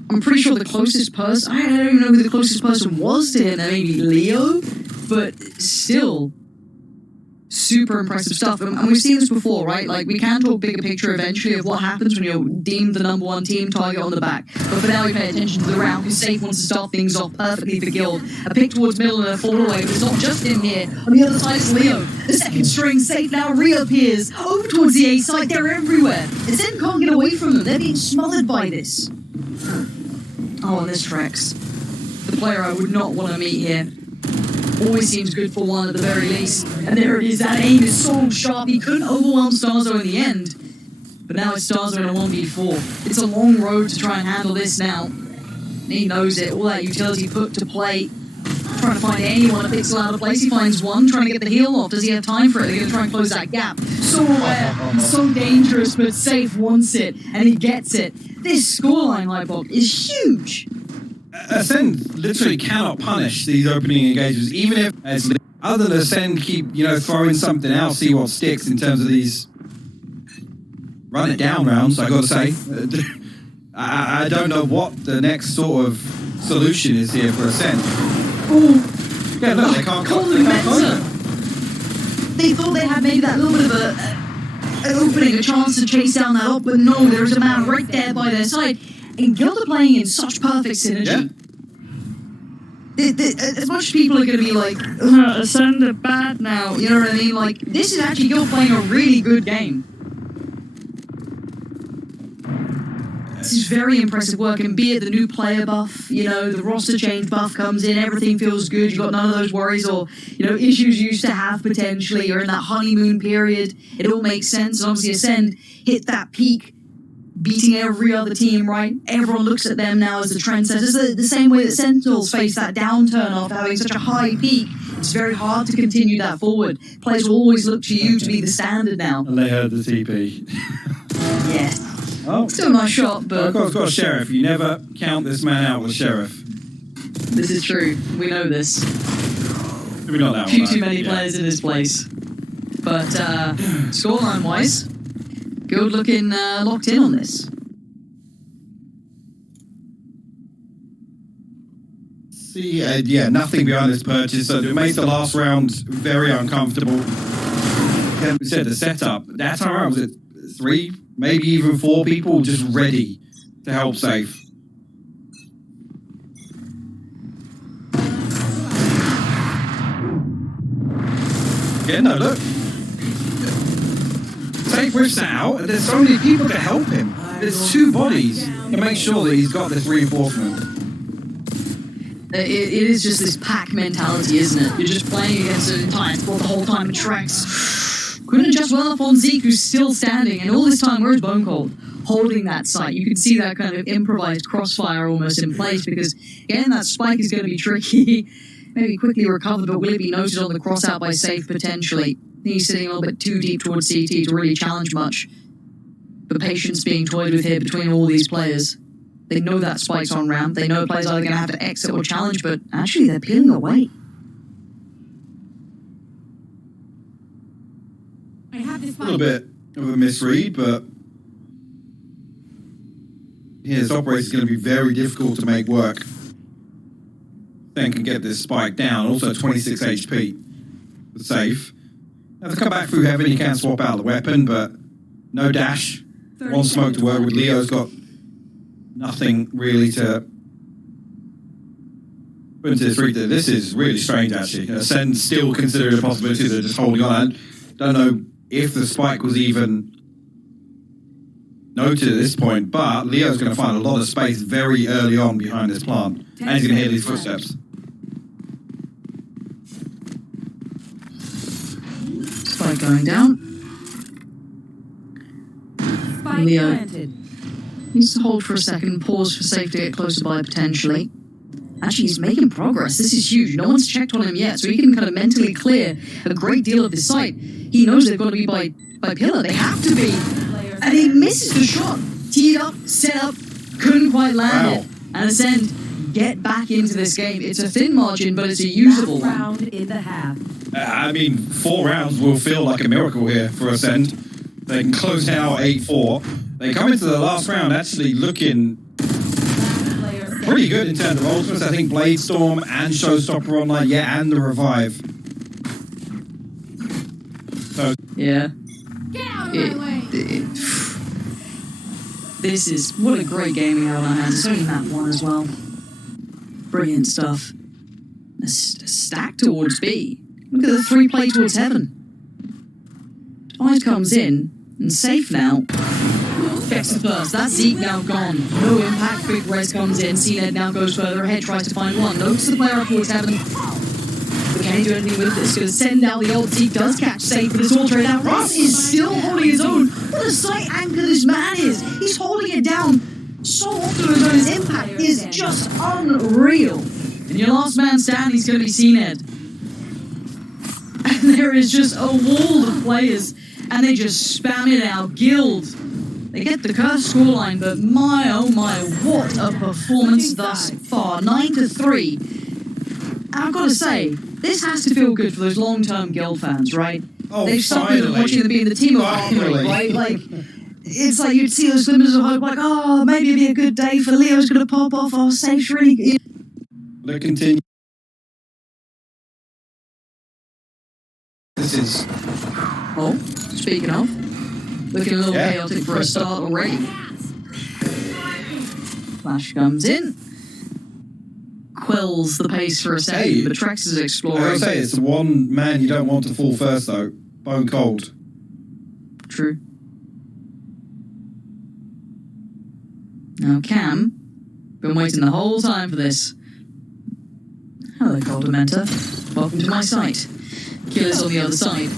I'm pretty sure the closest person... I don't even know who the closest person was to him. Maybe Leo? But still... super impressive stuff. And we've seen this before, right? Like, we can talk bigger picture eventually of what happens when you're deemed the #1 team target on the back. But for now, we pay attention to the round, because Safe wants to start things off perfectly for Guild. A pick towards middle and a fall away, but it's not just him here. On the other side is Leo. The second string, Safe now reappears. Over towards the A side, they're everywhere. The Zen can't get away from them. They're being smothered by this. Oh, and this Trex. The player I would not want to meet here. Always seems good for one at the very least. And there it is, that aim is so sharp, he couldn't overwhelm Starzo in the end. But now it's Starzo in a 1v4. It's a long road to try and handle this now. And he knows it, all that utility put to play. Trying to find anyone a pixel out of place, he finds one, trying to get the heal off. Does he have time for it? They're going to try and close that gap. So aware, so dangerous, but Safe wants it, and he gets it. This scoreline, Hypok, is huge. Ascend literally cannot punish these opening engagements, even if it's other than Ascend keep throwing something out, see what sticks in terms of these run it down rounds. I gotta say, I don't know what the next sort of solution is here for Ascend. Oh, yeah, look, they can't close it. They thought they had maybe that little bit of an opening, a chance to chase down that up, but no, there's a man right there by their side. And Guild are playing in such perfect synergy. Yeah. As much as people are going to be like, Ascend are bad now, you know what I mean? Like, this is actually Guild playing a really good game. This is very impressive work, and be it the new player buff, the roster change buff comes in, everything feels good, you've got none of those worries or, issues you used to have potentially, you're in that honeymoon period, it all makes sense, and obviously Ascend hit that peak, beating every other team, right? Everyone looks at them now as the trendsetters. The same way that Sentinels face that downturn after having such a high peak. It's very hard to continue that forward. Players will always look to you to be the standard now. And they heard the TP. Yes. Oh. Still not shot, but... Of course, got a Sheriff. You never count this man out with Sheriff. This is true. We know this. Maybe not that Few too many players in this place. But, scoreline-wise... Guild looking locked in on this. See, nothing behind this purchase, so it makes the last round very uncomfortable. Like we said, the setup, that time around was it 3, maybe even 4 people just ready to help Safe. Yeah, no, look. Safe whiffs that out, and there's so many people to help him. There's 2 bodies to make sure that he's got this reinforcement. It is just this pack mentality, isn't it? You're just playing against an entire squad the whole time. It tracks. Couldn't adjust well enough on Zeke, who's still standing, and all this time, where's Bone Cold? Holding that site. You can see that kind of improvised crossfire almost in place, because, again, that spike is going to be tricky. Maybe quickly recovered, but will it be noted on the cross out by Safe potentially? He's sitting a little bit too deep towards CT to really challenge much. But patience being toyed with here between all these players. They know that spike's on ramp. They know players are either going to have to exit or challenge, but actually they're peeling away. I have this A little bit of a misread, but yeah, this operator is going to be very difficult to make work. Then can get this spike down. Also 26 HP. Safe. Have to come back through heaven. He can swap out the weapon, but no dash. 1 smoke to work with. Leo's got nothing really to put into this read. This is really strange, actually. Ascend still considered a possibility they're just holding on. I don't know if the spike was even noted at this point, but Leo's going to find a lot of space very early on behind this plant, and he's going to hear these footsteps. Spike going down. Spike Leo planted. needs to hold for a second, pause for Safe to get closer by potentially. Actually, he's making progress. This is huge. No one's checked on him yet, so he can kind of mentally clear a great deal of this site. He knows they've got to be by pillar. They have to be. And he misses the shot. Teed up, set up, couldn't quite land it. And Ascend get back into this game. It's a thin margin, but it's a usable one. Round in the half. I mean, 4 rounds will feel like a miracle here for Ascend. They can close out 8-4. They come into the last round actually looking pretty good in terms of ultimates. I think Bladestorm and Showstopper online, yeah, and the Revive. So Yeah. Get out of my way. This is what a great game we have on our hands. It's only map 1 as well. Brilliant stuff. A stack towards B. Look at the 3 play towards heaven. Tide comes in and safe now. Gets the first. That's Zeke now gone. No impact. Big Res comes in. CNED now goes further ahead. Tries to find one. Notes the player up towards heaven. But can he do anything with this? Going to send out the ult. Zeke does catch safe, but it's all trade out. Russ is still holding his own. What a sight anchor this man is. He's holding it down so often as his impact is just unreal. And your last man standing is going to be CNED. And there is just a wall of players. And they just spam it out. Guild. They get the cursed scoreline, but my oh my, what a performance thus far. 9-3. And I've got to say, this has to feel good for those long-term Guild fans, right? Oh, They've started finally. watching them being the team of Finally. right? Like, it's like you'd see those glimmers of hope, like, oh, maybe it'll be a good day for Leo's going to pop off. Oh, Safe's really... they continue. This is Oh, speaking of, looking a little chaotic for a start already. Flash comes in, quells the pace for a second, Hey, but Trex is I exploring. gotta say, it's the one man you don't want to fall first though. Bone cold. True. Now Cam, been waiting the whole time for this. Hello, Coldamenta. Welcome to my site. Killer's on the other side.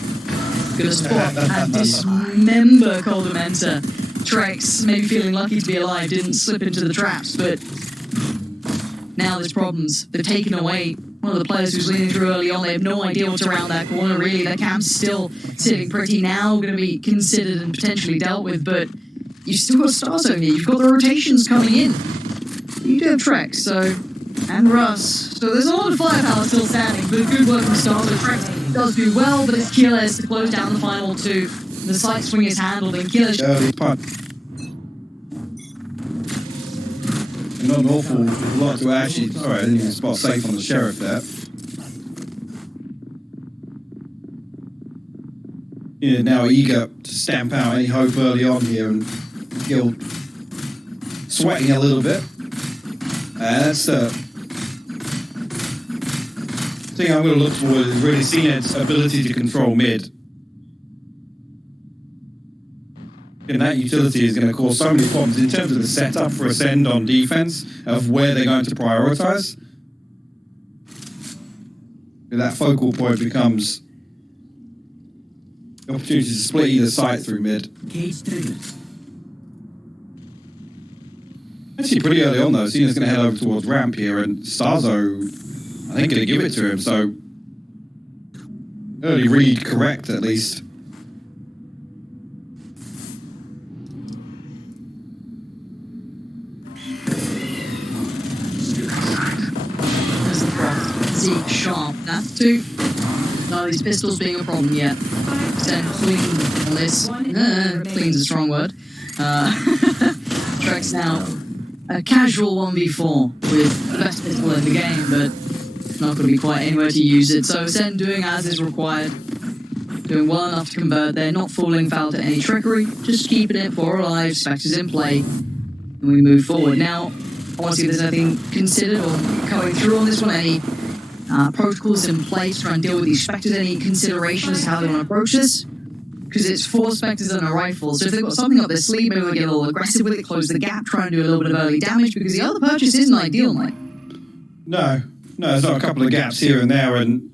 Gonna spot and dismember Coldamenta. Trex, maybe feeling lucky to be alive, didn't slip into the traps, but now there's problems. They've taken away one of the players who's leaning through early on. They have no idea what's around that corner, really. That Cam's still sitting pretty now, going to be considered and potentially dealt with, but you've still got Star Zone here. You've got the rotations coming in. You do have Trex, so... and Russ. So there's a lot of firepower still standing, but good work from Star Zone. Trex does do well, but it's Killers to close down the final 2. The sight swing is handled, and Killers... Early punt. Not an awful lot to actually... Sorry, I didn't even spot safe on the Sheriff there. Yeah, now eager to stamp out any hope early on here, and Guild sweating a little bit. That's the thing I'm going to look for is really CNED's ability to control mid. And that utility is going to cause so many problems in terms of the setup for Ascend on defense, of where they're going to prioritize. That focal point becomes the opportunity to split either side through mid. Actually, pretty early on though, Cena's going to head over towards ramp here, and Starzo, I think, going to give it to him. So early read correct at least. There's the prop. Zeke sharp. That's 2. None of these pistols being a problem yet. Send clean on this. Clean's a strong word. Trex now a casual 1v4 with the best pistol in the game, but not going to be quite anywhere to use it. So Ascend doing as is required. Doing well enough to convert there, not falling foul to any trickery, just keeping it 4 alive, Spectres in play, and we move forward. Now, I want to see if there's anything considered or coming through on this one, any protocols in place to try and deal with these Spectres, any considerations how they want to approach this? Because it's 4 Spectres and a rifle, so if they've got something up their sleeve, maybe we'll get a little aggressive with it, close the gap, try and do a little bit of early damage, because the other purchase isn't ideal, mate. No, there's not a couple of gaps here and there, and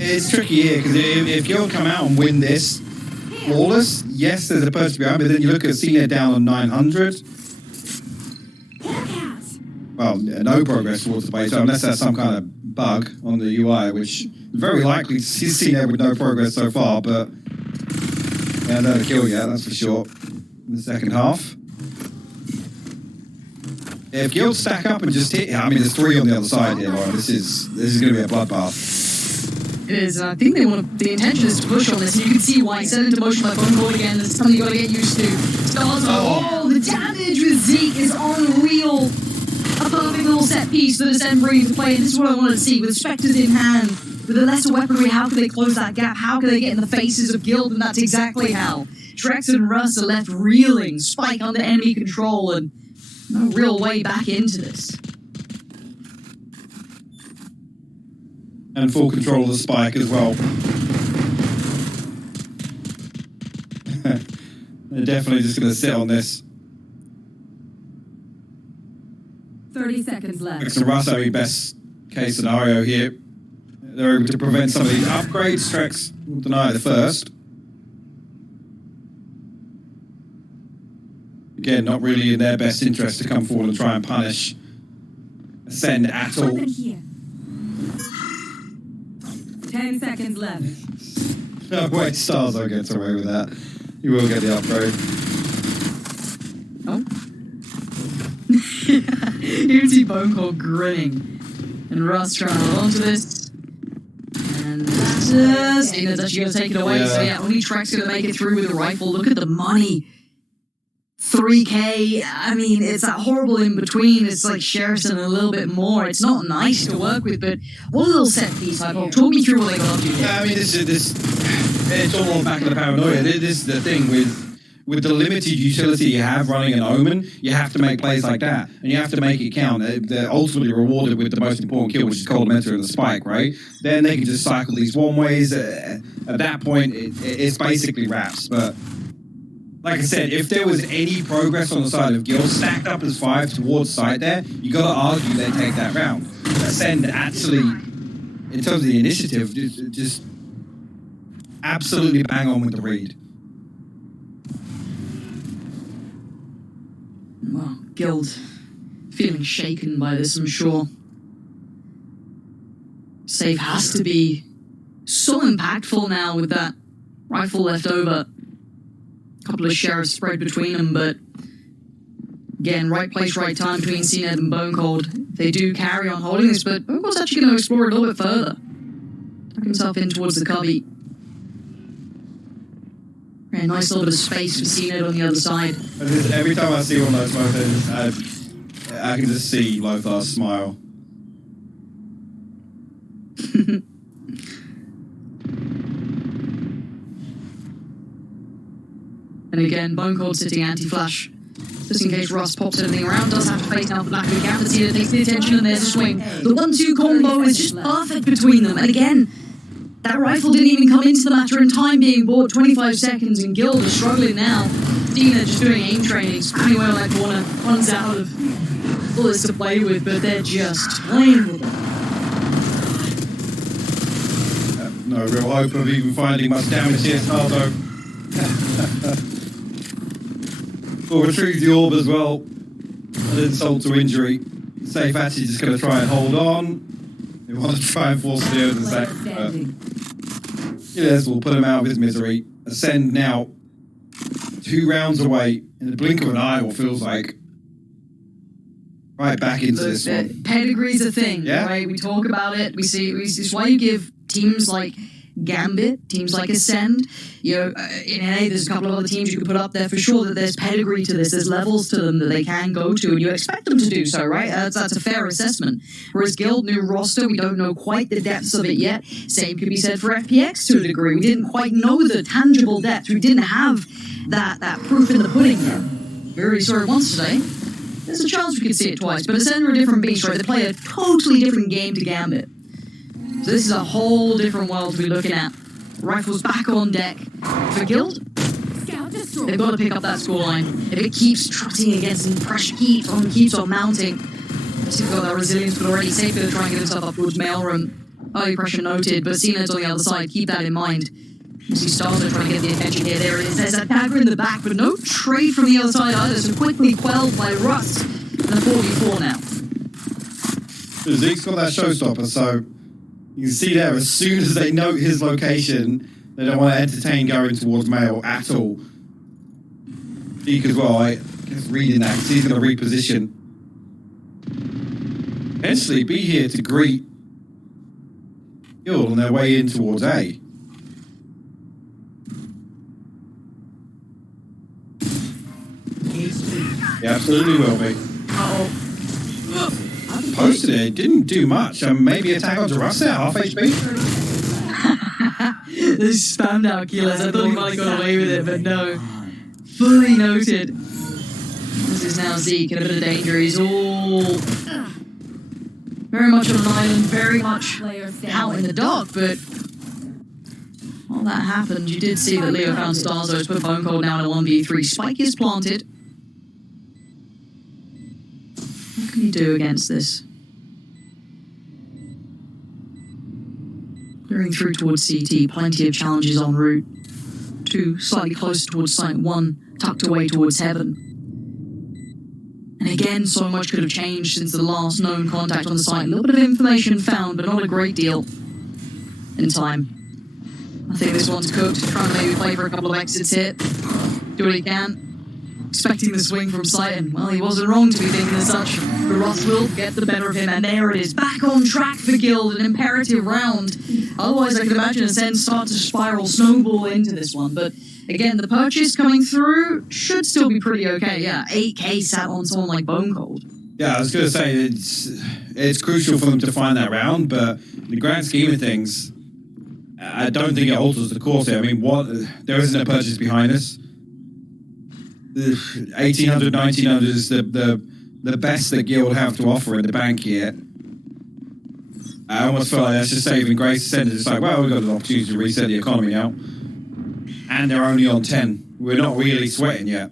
it's tricky here, because if you'll come out and win this flawless, yes, there's a purchase behind, but then you look at CNED down on 900. Well, no progress towards the base, so unless there's some kind of bug on the UI, which is very likely to see CNED with no progress so far, but yeah, not a kill yet, that's for sure, in the second half. If Guild stack up and just hit, I mean, there's 3 on the other side here, Lauren. This is going to be a bloodbath. It is, and I think the intention is to push on this, and you can see why. Set into motion by phone call again. This is something you got to get used to. Stars the damage with Zeke is unreal. A perfect little set piece for the Ascend bring into play, and this is what I wanted to see. With Spectres in hand, with the lesser weaponry, how can they close that gap? How can they get in the faces of Guild? And that's exactly how. Trex and Russ are left reeling, Spike under enemy control, and no real way back into this. And full control of the Spike as well. They're definitely just going to sit on this. 30 seconds left. Trex and Russ having best case scenario here. They're able to prevent some of these upgrades. Trex will deny the first. Again, not really in their best interest to come forward and try and punish Ascend at all. 10 seconds left. No way, Stars don't get away with that. You will get the upgrade. Oh. You can see Bone Cold grinning. And Russ trying to hold on to this. And just Ina's actually going to take it away. So yeah, only Trex going to make it through with a rifle. Look at the money. 3K, I mean, it's that horrible in between. It's like Sherrison a little bit more. It's not nice to work with, but what a little set piece. Talk me through what they got up to. Yeah, I mean, this it's all on the back of the paranoia. This is the thing with the limited utility you have running an Omen, you have to make plays like that, and you have to make it count. They're ultimately rewarded with the most important kill, which is Cold Mentor and the Spike, right? Then they can just cycle these one ways. At that point, it's basically wraps, but like I said, if there was any progress on the side of Guild stacked up as 5 towards site there, you got to argue they take that round. Ascend actually, in terms of the initiative, just absolutely bang on with the read. Well, Guild feeling shaken by this, I'm sure. Save has to be so impactful now with that rifle left over. Couple of sheriffs spread between them, but again, right place, right time between CNED and Bone Cold. They do carry on holding this, but Bone Cold's actually going to explore it a little bit further. Tuck himself in towards the cubby. A nice little bit of space for CNED on the other side. Every time I see one of those moments, I can just see Lothar smile. And again, Bone Cold sitting anti-flash. Just in case Russ pops anything around, does have to face down the back of the gap, but Cena takes the attention and there's a swing. The 1-2 combo is just perfect between them. And again, that rifle didn't even come into the matter in time being bought. 25 seconds and Guild is struggling now. Cena just doing aim training, spamming away on that corner, runs out of bullets to play with, but they're just playing with it. No real hope of even finding much damage here, Nardo. We'll retrieve the orb as well. An insult to injury. Safe actually just going to try and hold on. They want to try and force the other back. Yes, we'll put him out of his misery. Ascend now 2 rounds away in the blink of an eye, what feels like. Right back into this one. Pedigree's a thing, right? We talk about it. We see it's why you give teams like Gambit, teams like Ascend, you know, in NA there's a couple of other teams you could put up there for sure that there's pedigree to this, there's levels to them that they can go to, and you expect them to do so, right? That's a fair assessment. Whereas Guild, new roster, we don't know quite the depths of it yet. Same could be said for FPX to a degree. We didn't quite know the tangible depth. We didn't have that proof in the pudding yet. We already saw it once today. There's a chance we could see it twice, but Ascend are a different beast, right? They play a totally different game to Gambit. So this is a whole different world to be looking at. Rifles back on deck. For Guild, they've got to pick up that scoreline. If it keeps trotting against and pressure keeps on mounting, they've got that resilience, but already safe to try and get himself up towards mailroom. Early pressure noted, but CNED's on the other side. Keep that in mind. You see Stars are trying to get the attention here. There it is. There's that dagger in the back, but no trade from the other side either. So quickly quelled by Russ. And a 44 now. Zeke's got that showstopper, so you can see there, as soon as they note his location, they don't want to entertain going towards mail at all. Zeke as well, I guess reading that, because he's going to reposition. potentially be here to greet Guild on their way in towards A. Yeah, absolutely will be. I posted it. It didn't do much. Maybe attack onto Russ there, half HP. They spammed out killers. I thought he might have got away with it, but no. Fully noted. This is now Zeke in a bit of danger. He's all very much on an island, very much out in the dark, but while that happened, you did see that Leo found Starzo to put Bone Cold down at 1v3. Spike is planted. What can you do against this? Clearing through towards CT, plenty of challenges en route. 2 slightly closer towards site, 1 tucked away towards heaven. And again, so much could have changed since the last known contact on the site. A little bit of information found, but not a great deal in time. I think this one's cooked. Try and maybe play for a couple of exits here. Do what he can. Expecting the swing from Sighton. Well, he wasn't wrong to be thinking as such. But Ross will get the better of him, and there it is. Back on track for Guild, an imperative round. Otherwise, I could imagine Ascend start to spiral, snowball into this one. But again, the purchase coming through should still be pretty okay. Yeah, 8k sat on someone like Bone Cold. Yeah, I was going to say, it's crucial for them to find that round, but in the grand scheme of things, I don't think it alters the course here. I mean, there isn't a purchase behind us. 1800, 1900 is the best that Guild have to offer in the bank here. I almost feel like that's just saving grace. It's like, well, we've got an opportunity to reset the economy out. And they're only on 10. We're not really sweating yet.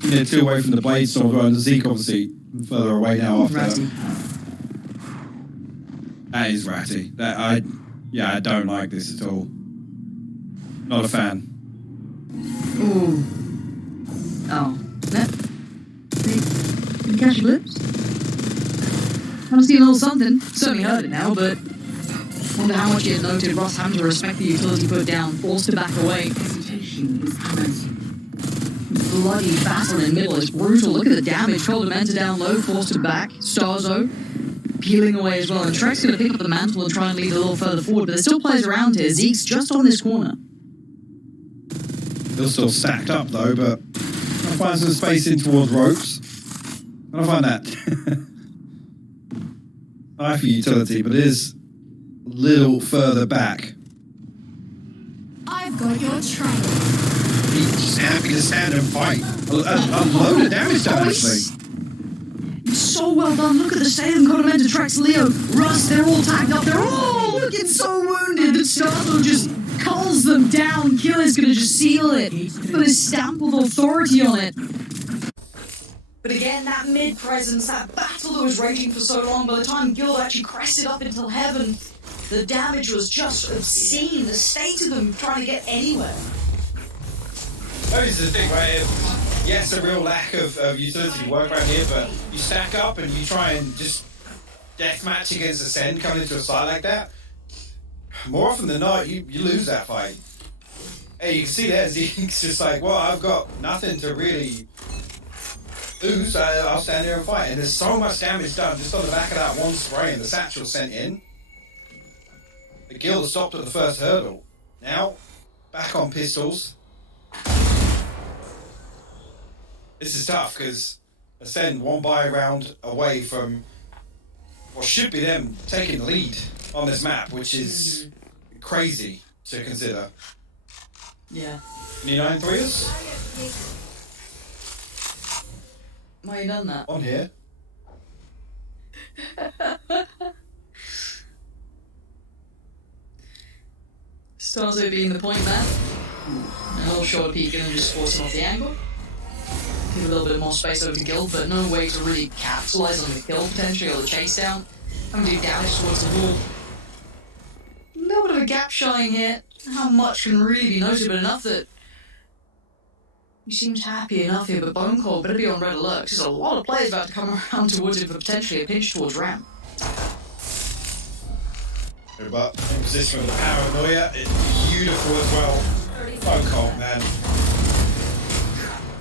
They're 2 away from the Blade Storm, and Zeke obviously further away now after that. That is ratty. I don't like this at all. Not a fan. Ooh. Oh. Did you catch your lips? I've seen a little something. Certainly heard it now, but wonder how much he had noted Ross having to respect the utility put down, forced to back away. Bloody battle in the middle is brutal. Look at the damage. Told Menta down low, forced to back. Starzo peeling away as well. And Trek's going to pick up the mantle and try and lead a little further forward, but there's still players around here. Zeke's just on this corner. They're still stacked up though, but I'll find some space in towards ropes. I'll find that. High for utility, but it is a little further back. I've got your trail. He's just happy to stand and fight. A load of damage done, actually. So well done. Look at the state of them. Kodamenta, Trex, Leo, Russ, they're all tagged up. They're all looking so wounded that Starzo just culls them down. Killer's going to just seal it. Put his stamp of authority on it. But again, that mid-presence, that battle that was raging for so long, by the time Guild actually crested up into heaven, the damage was just obscene. The state of them trying to get anywhere. That is the thing, right? Yes, a real lack of utility work around here, but you stack up and you try and just deathmatch against Ascend coming into a site like that. More often than not, you lose that fight. Hey, you can see there, Zeke's just like, well, I've got nothing to really lose, I'll stand there and fight. And there's so much damage done just on the back of that one spray and the satchel sent in. The Guild stopped at the first hurdle. Now, back on pistols. This is tough because Ascend 1 buy round away from what should be them taking the lead on this map, which is crazy to consider. Yeah. Need 9-3ers? Why you done that? On here. Starzo being the point man. A little short peek and just forcing off the angle. Give a little bit more space over to Guild, but no way to really capitalize on the kill potentially or the chase down. Having to do damage towards the wall. A little bit of a gap showing here. How much can really be noted, but enough that he seems happy enough here, but Bone Cold better be on red alert, because there's a lot of players about to come around towards him for potentially a pinch towards ramp. But in position with the paranoia, it's beautiful as well. Bone Cold, man.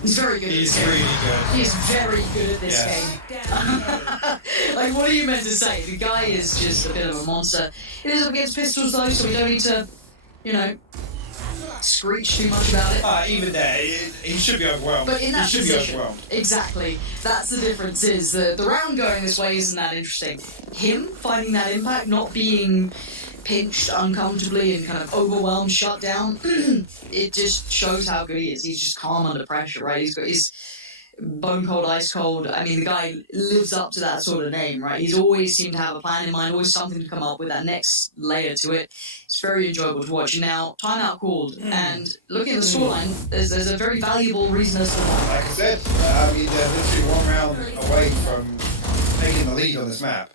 He's very good. He's really good. He is very good at this Yes. game. Like, what are you meant to say? The guy is just a bit of a monster. It is up against pistols though, so we don't need to, you know, screech too much about it. Even there, he should be overwhelmed. But in that he should position, be overwhelmed. exactly. That's the difference. Is the round going this way isn't that interesting. Him finding that impact, not being pinched uncomfortably and kind of overwhelmed, shut down. It just shows how good he is. He's just calm under pressure, right? He's got his bone cold, ice cold. I mean, the guy lives up to that sort of name, right? He's always seemed to have a plan in mind, always something to come up with, that next layer to it. It's very enjoyable to watch. Now, timeout called, and looking at the scoreline, there's a very valuable reason as to why. Like I said, I mean, they're literally 1 round away from taking the lead on this map.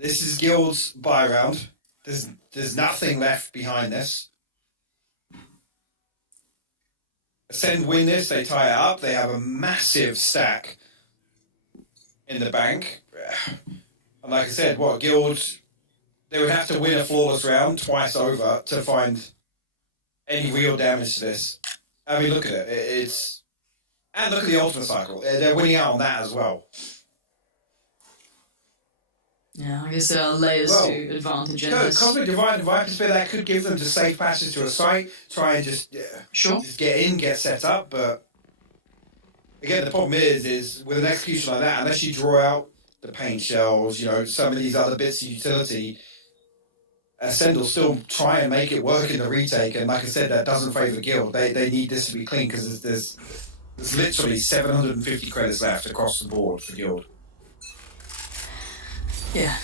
This is Guild's buy round. There's nothing left behind this. Ascend win this, they tie it up. They have a massive stack in the bank. And like I said, Guild, they would have to win a flawless round twice over to find any real damage to this. I mean, look at it. And look at the ultimate cycle. They're winning out on that as well. Yeah, I guess there are layers to advantage in this. Cosmic Divine and Viper Spear, that could give them just safe passage to a site, try and just get in, get set up, but again, the problem is with an execution like that, unless you draw out the paint shells, you know, some of these other bits of utility, Ascend will still try and make it work in the retake, and like I said, that doesn't favour Guild. They need this to be clean, because there's literally 750 credits left across the board for Guild. Yeah.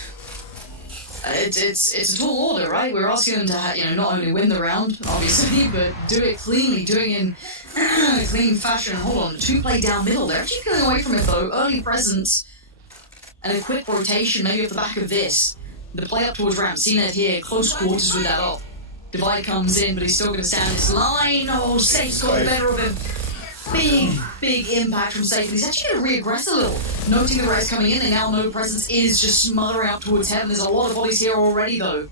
It's a tall order, right? We're asking them to, not only win the round, obviously, but do it cleanly, doing it in a clean fashion. Hold on, 2 play down middle. They're actually pulling away from it, though. Early presence and a quick rotation, maybe off the back of this. The play up towards ramp, seen it here, close quarters with that off. Divide comes in, but he's still going to stand his line. Oh, Safe's got the better of him. Big impact from Safe. He's actually going to re-aggress a little. Noting the res coming in, they now know presence is just smothering up towards heaven. There's a lot of bodies here already, though.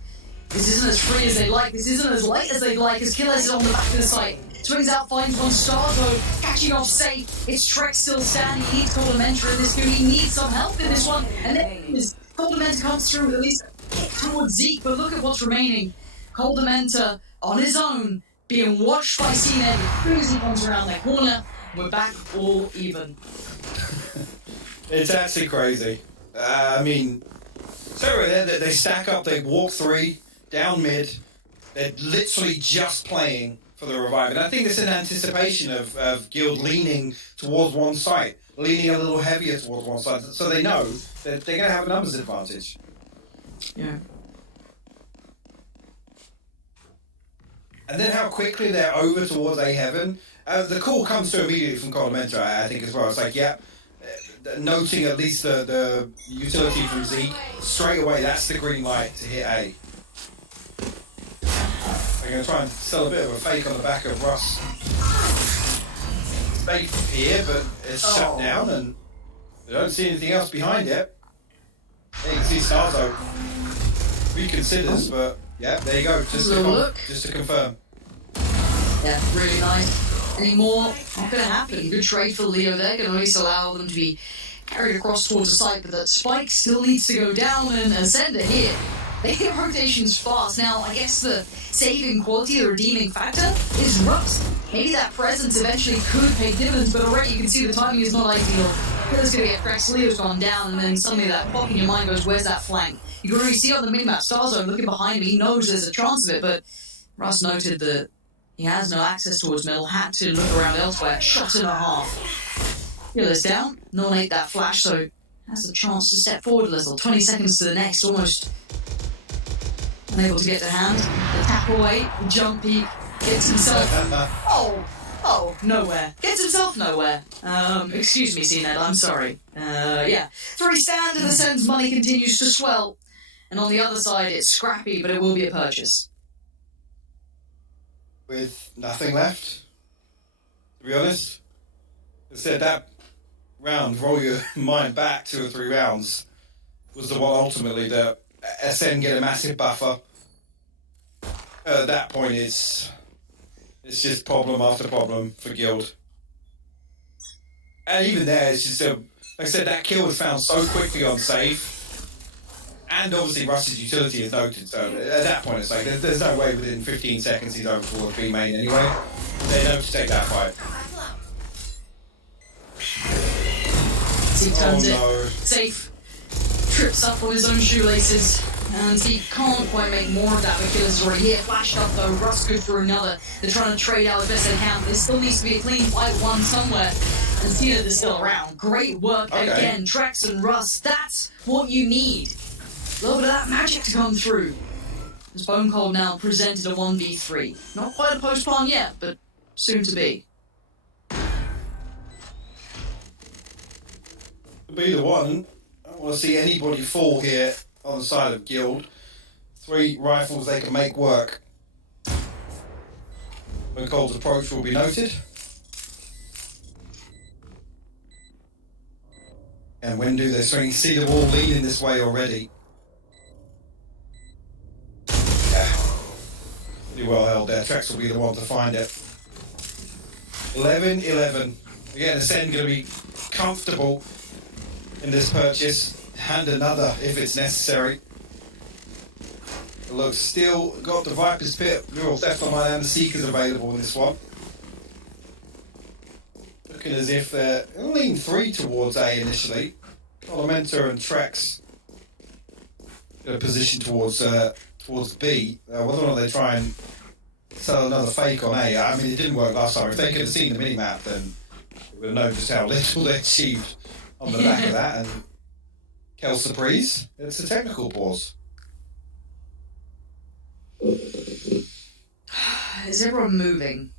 This isn't as free as they'd like. This isn't as light as they'd like, as Killers is on the back of the site. Swings out, finds one star, though. Catching off Safe. It's Trek still standing. He needs Compilation in this game. He needs some help in this one. And then his Compilation comes through with at least a kick towards Zeke. But look at what's remaining. Compilation on his own, being watched by CNED as soon as he comes around that corner. We're back all even. It's actually crazy. I mean, so they stack up, they walk 3, down mid. They're literally just playing for the revive. And I think it's in anticipation of Guild leaning towards one side, leaning a little heavier towards one side. So they know that they're going to have a numbers advantage. Yeah. And then how quickly they're over towards A Heaven. The call comes through immediately from Compilation, I think, as well. It's like, noting at least the utility from Zeke, straight away, that's the green light to hit A. They're going to try and sell a bit of a fake on the back of Russ. Safe here, but it's shut down, and they don't see anything else behind it. There you can see Starzo reconsiders, but there you go, just to confirm. Yeah, really nice. Any more? Not going to happen. Good trade for Leo there. Going to at least allow them to be carried across towards the site, but that Spike still needs to go down, and Ascender here. They hit rotations fast. Now, I guess the saving quality, the redeeming factor, is Rust. Maybe that presence eventually could pay dividends, but already you can see the timing is not ideal. Killer's going to get cracks, Leo's gone down, and then suddenly that clock in your mind goes, where's that flank? You can already see on the minimap, Starzone looking behind him, he knows there's a chance of it, but Rust noted that he has no access towards middle, had to look around elsewhere. Shot and a half. Killer's down, non-8 that flash, so has a chance to step forward a little. 20 seconds to the next, almost unable to get to hand. The tap away, the jump peak, gets himself... nowhere. Gets himself nowhere. Excuse me, CNED, I'm sorry. 3 stand in the sense money continues to swell. And on the other side, it's scrappy, but it will be a purchase. With nothing left, to be honest. I said that round, roll your mind back 2 or 3 rounds, was the one ultimately that SN get a massive buffer. At that point, it's just problem after problem for Guild. And even there, it's just like I said, that kill was found so quickly on save. And obviously Russ's utility is noted, so at that point it's like, there's no way within 15 seconds he's over towards B main anyway. They know to take that fight. He turns no. it. Safe. Trips up on his own shoelaces. And he can't quite make more of that because he's already here. Flashed up though. Russ goes through another. They're trying to trade out as best they can. There still needs to be a clean fight one somewhere. And Cena is still around. Great work again. Trex and Russ. That's what you need. A little bit of that magic to come through. As Bone Cold now presented a 1v3. Not quite a post-plan yet, but soon to be. Be the one. I don't want to see anybody fall here on the side of Guild. 3 rifles they can make work. Bone Cold's approach will be noted. And when do they swing? See them all leading this way already. Pretty well held there. Trex will be the one to find it. 11-11. Again, Ascend going to be comfortable in this purchase. And another if it's necessary. But look, still got the Viper's Pit, Mural Theft Online and the Seekers available in this one. Looking as if they're lean 3 towards A initially. Elementa and Trex in a position towards B. Whether or not they try and sell another fake on A, I mean, it didn't work last time. If they could have seen the minimap, then they would have known just how little they achieved on the back of that. And Kel Surprise, it's a technical pause. Is everyone moving?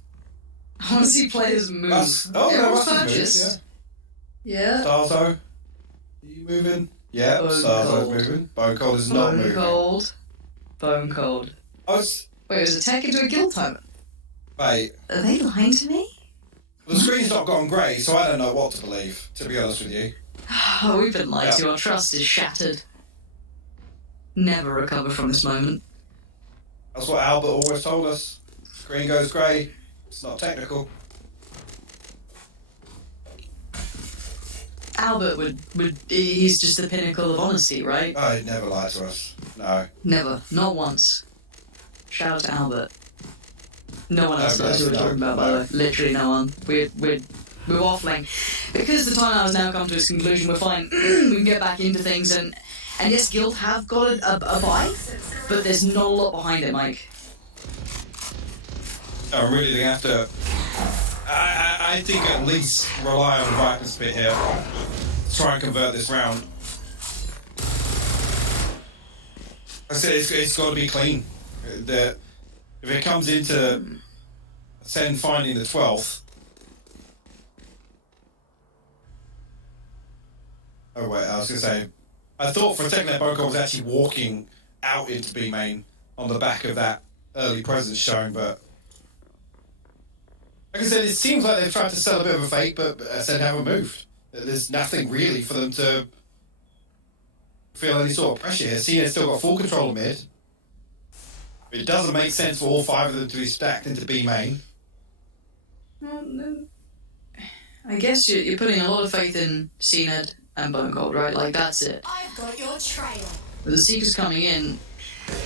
I want to see players move. Everyone's purchased. Yeah. Starzo, are you moving? Yeah, Starzo's moving. Bone Cold is not moving. Bone Cold. Wait, was it tech into a guild time? Mate. Are they lying to me? The screen's not gone grey, so I don't know what to believe, to be honest with you. Oh, we've been lied to. Our trust is shattered. Never recover from this moment. That's what Albert always told us. Screen goes grey. It's not technical. Albert would he's just the pinnacle of honesty, right? Oh, he'd never lied to us. No. Never. Not once. Shout out to Albert. No one else knows who we're talking about, by the way. Literally no one. We're waffling. Because the time has now come to its conclusion, we're fine. We can get back into things, and yes, Guild have got a buy, but there's not a lot behind it, Mike. I'm really going to have to... I think at least rely on Viper's Pit here. Try and convert this round. I said it's got to be clean. If it comes into Ascend finding the 12th... Oh wait, I was going to say... I thought for a second that Bone Cold was actually walking out into B main on the back of that early presence showing, but... Like I said, it seems like they've tried to sell a bit of a fake, but Ascend haven't moved. There's nothing really for them to feel any sort of pressure here. Cena's still got full control of mid. It doesn't make sense for all 5 of them to be stacked into B main. I guess you're putting a lot of faith in CNED and Bone Cold, right? Like, that's it. I've got your trail. With the Seekers coming in,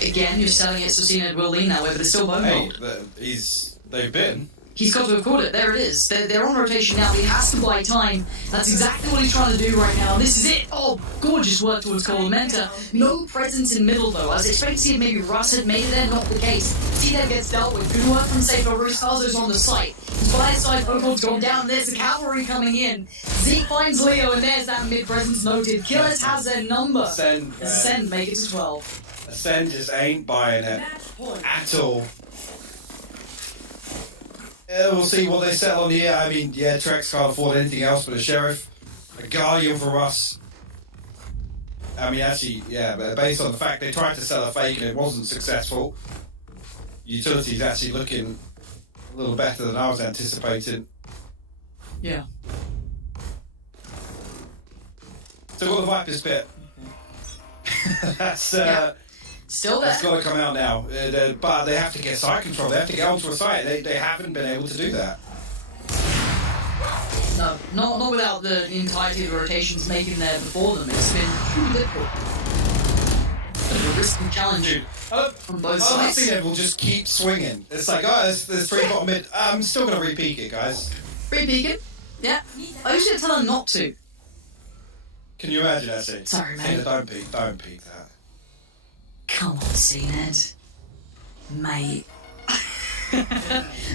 again, you're selling it so CNED will lean that way, but it's still Bone Cold. They've been. He's got to have caught it. There it is. They're on rotation now. He has to buy time. That's exactly what he's trying to do right now. This is it. Oh, gorgeous work towards Colamenta. No presence in middle, though. I was expecting to see if maybe Russ had made it there. Not the case. See that gets dealt with. Good work from Safe over. Starzo's on the site. His fire side Pokemon's gone down. There's the cavalry coming in. Zeke finds Leo, and there's that mid presence noted. Killers has their number. Ascend, make it to 12. Ascend just ain't buying it at all. Yeah, we'll see what they settle on here. I mean, yeah, Trex can't afford anything else but a Sheriff. A Guardian for us. I mean, actually, yeah, but based on the fact they tried to sell a fake and it wasn't successful, Utility's actually looking a little better than I was anticipating. Yeah. Still got the Viper's Pit. That's... Still there. That's got to come out now. But they have to get site control. They have to get onto a site. They haven't been able to do that. No, not without the entirety of the rotations making there before them. It's been truly difficult. A risky challenge on both sides. I think will just keep swinging. It's like, oh, there's 3 bottom mid. I'm still going to re-peek it, guys. Re-peek it? Yeah. I usually tell her not to. Can you imagine that scene? Sorry, mate. Tina, don't peek that. Come on, CNED. Mate.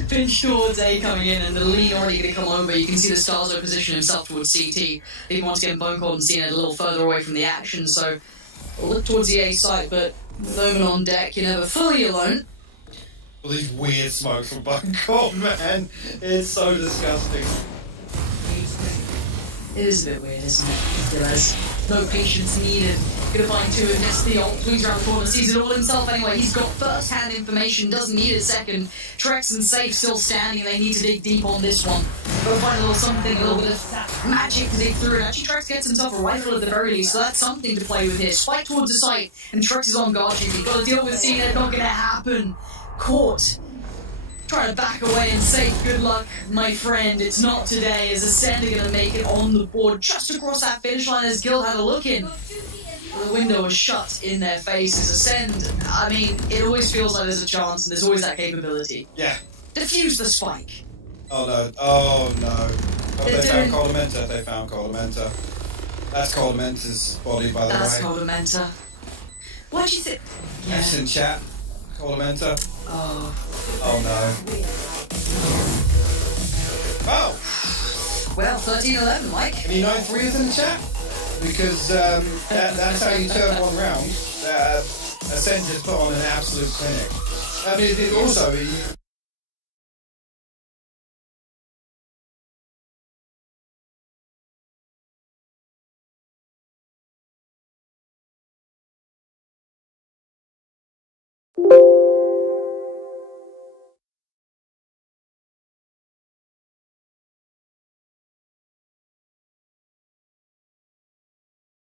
Pinch towards A coming in, and the lean already going to come over. You can see the Starzo position himself towards CT. Even once again, Bone Cold and CNED a little further away from the action, so we'll look towards the A site, but Noman on deck, you're never fully alone. All these weird smokes from Bone Cold, man. It's so disgusting. It is a bit weird, isn't it? There's no patience needed. Gonna find 2 and gets the ult, swings around the corner, sees it all himself anyway. He's got first-hand information, doesn't need a second. Trex and Safe still standing, and they need to dig deep on this one. Gotta find a little something, a little bit of magic to dig through. And actually, Trex gets himself a rifle at the very least, so that's something to play with here. Spike towards the site, and Trex is on guard duty. Gotta deal with seeing it, not gonna happen. Caught. Trying to back away and say good luck, my friend. It's not today. Is Ascend are gonna make it on the board just across that finish line as Gil had a look in. The window was shut in their faces. Ascend, I mean, it always feels like there's a chance and there's always that capability. Yeah. Defuse the spike. Oh no. Oh they found Colamenta. They found Colamenta. That's Colamenta's body, by the way. That's Colamenta. What do you think? Yes, in chat. Colamenta. Oh. Oh no. Oh! Well, 13-11, Mike. And you know 3 is in the chat? Because that's how you turn one round. Ascend just put on an absolute clinic. I mean,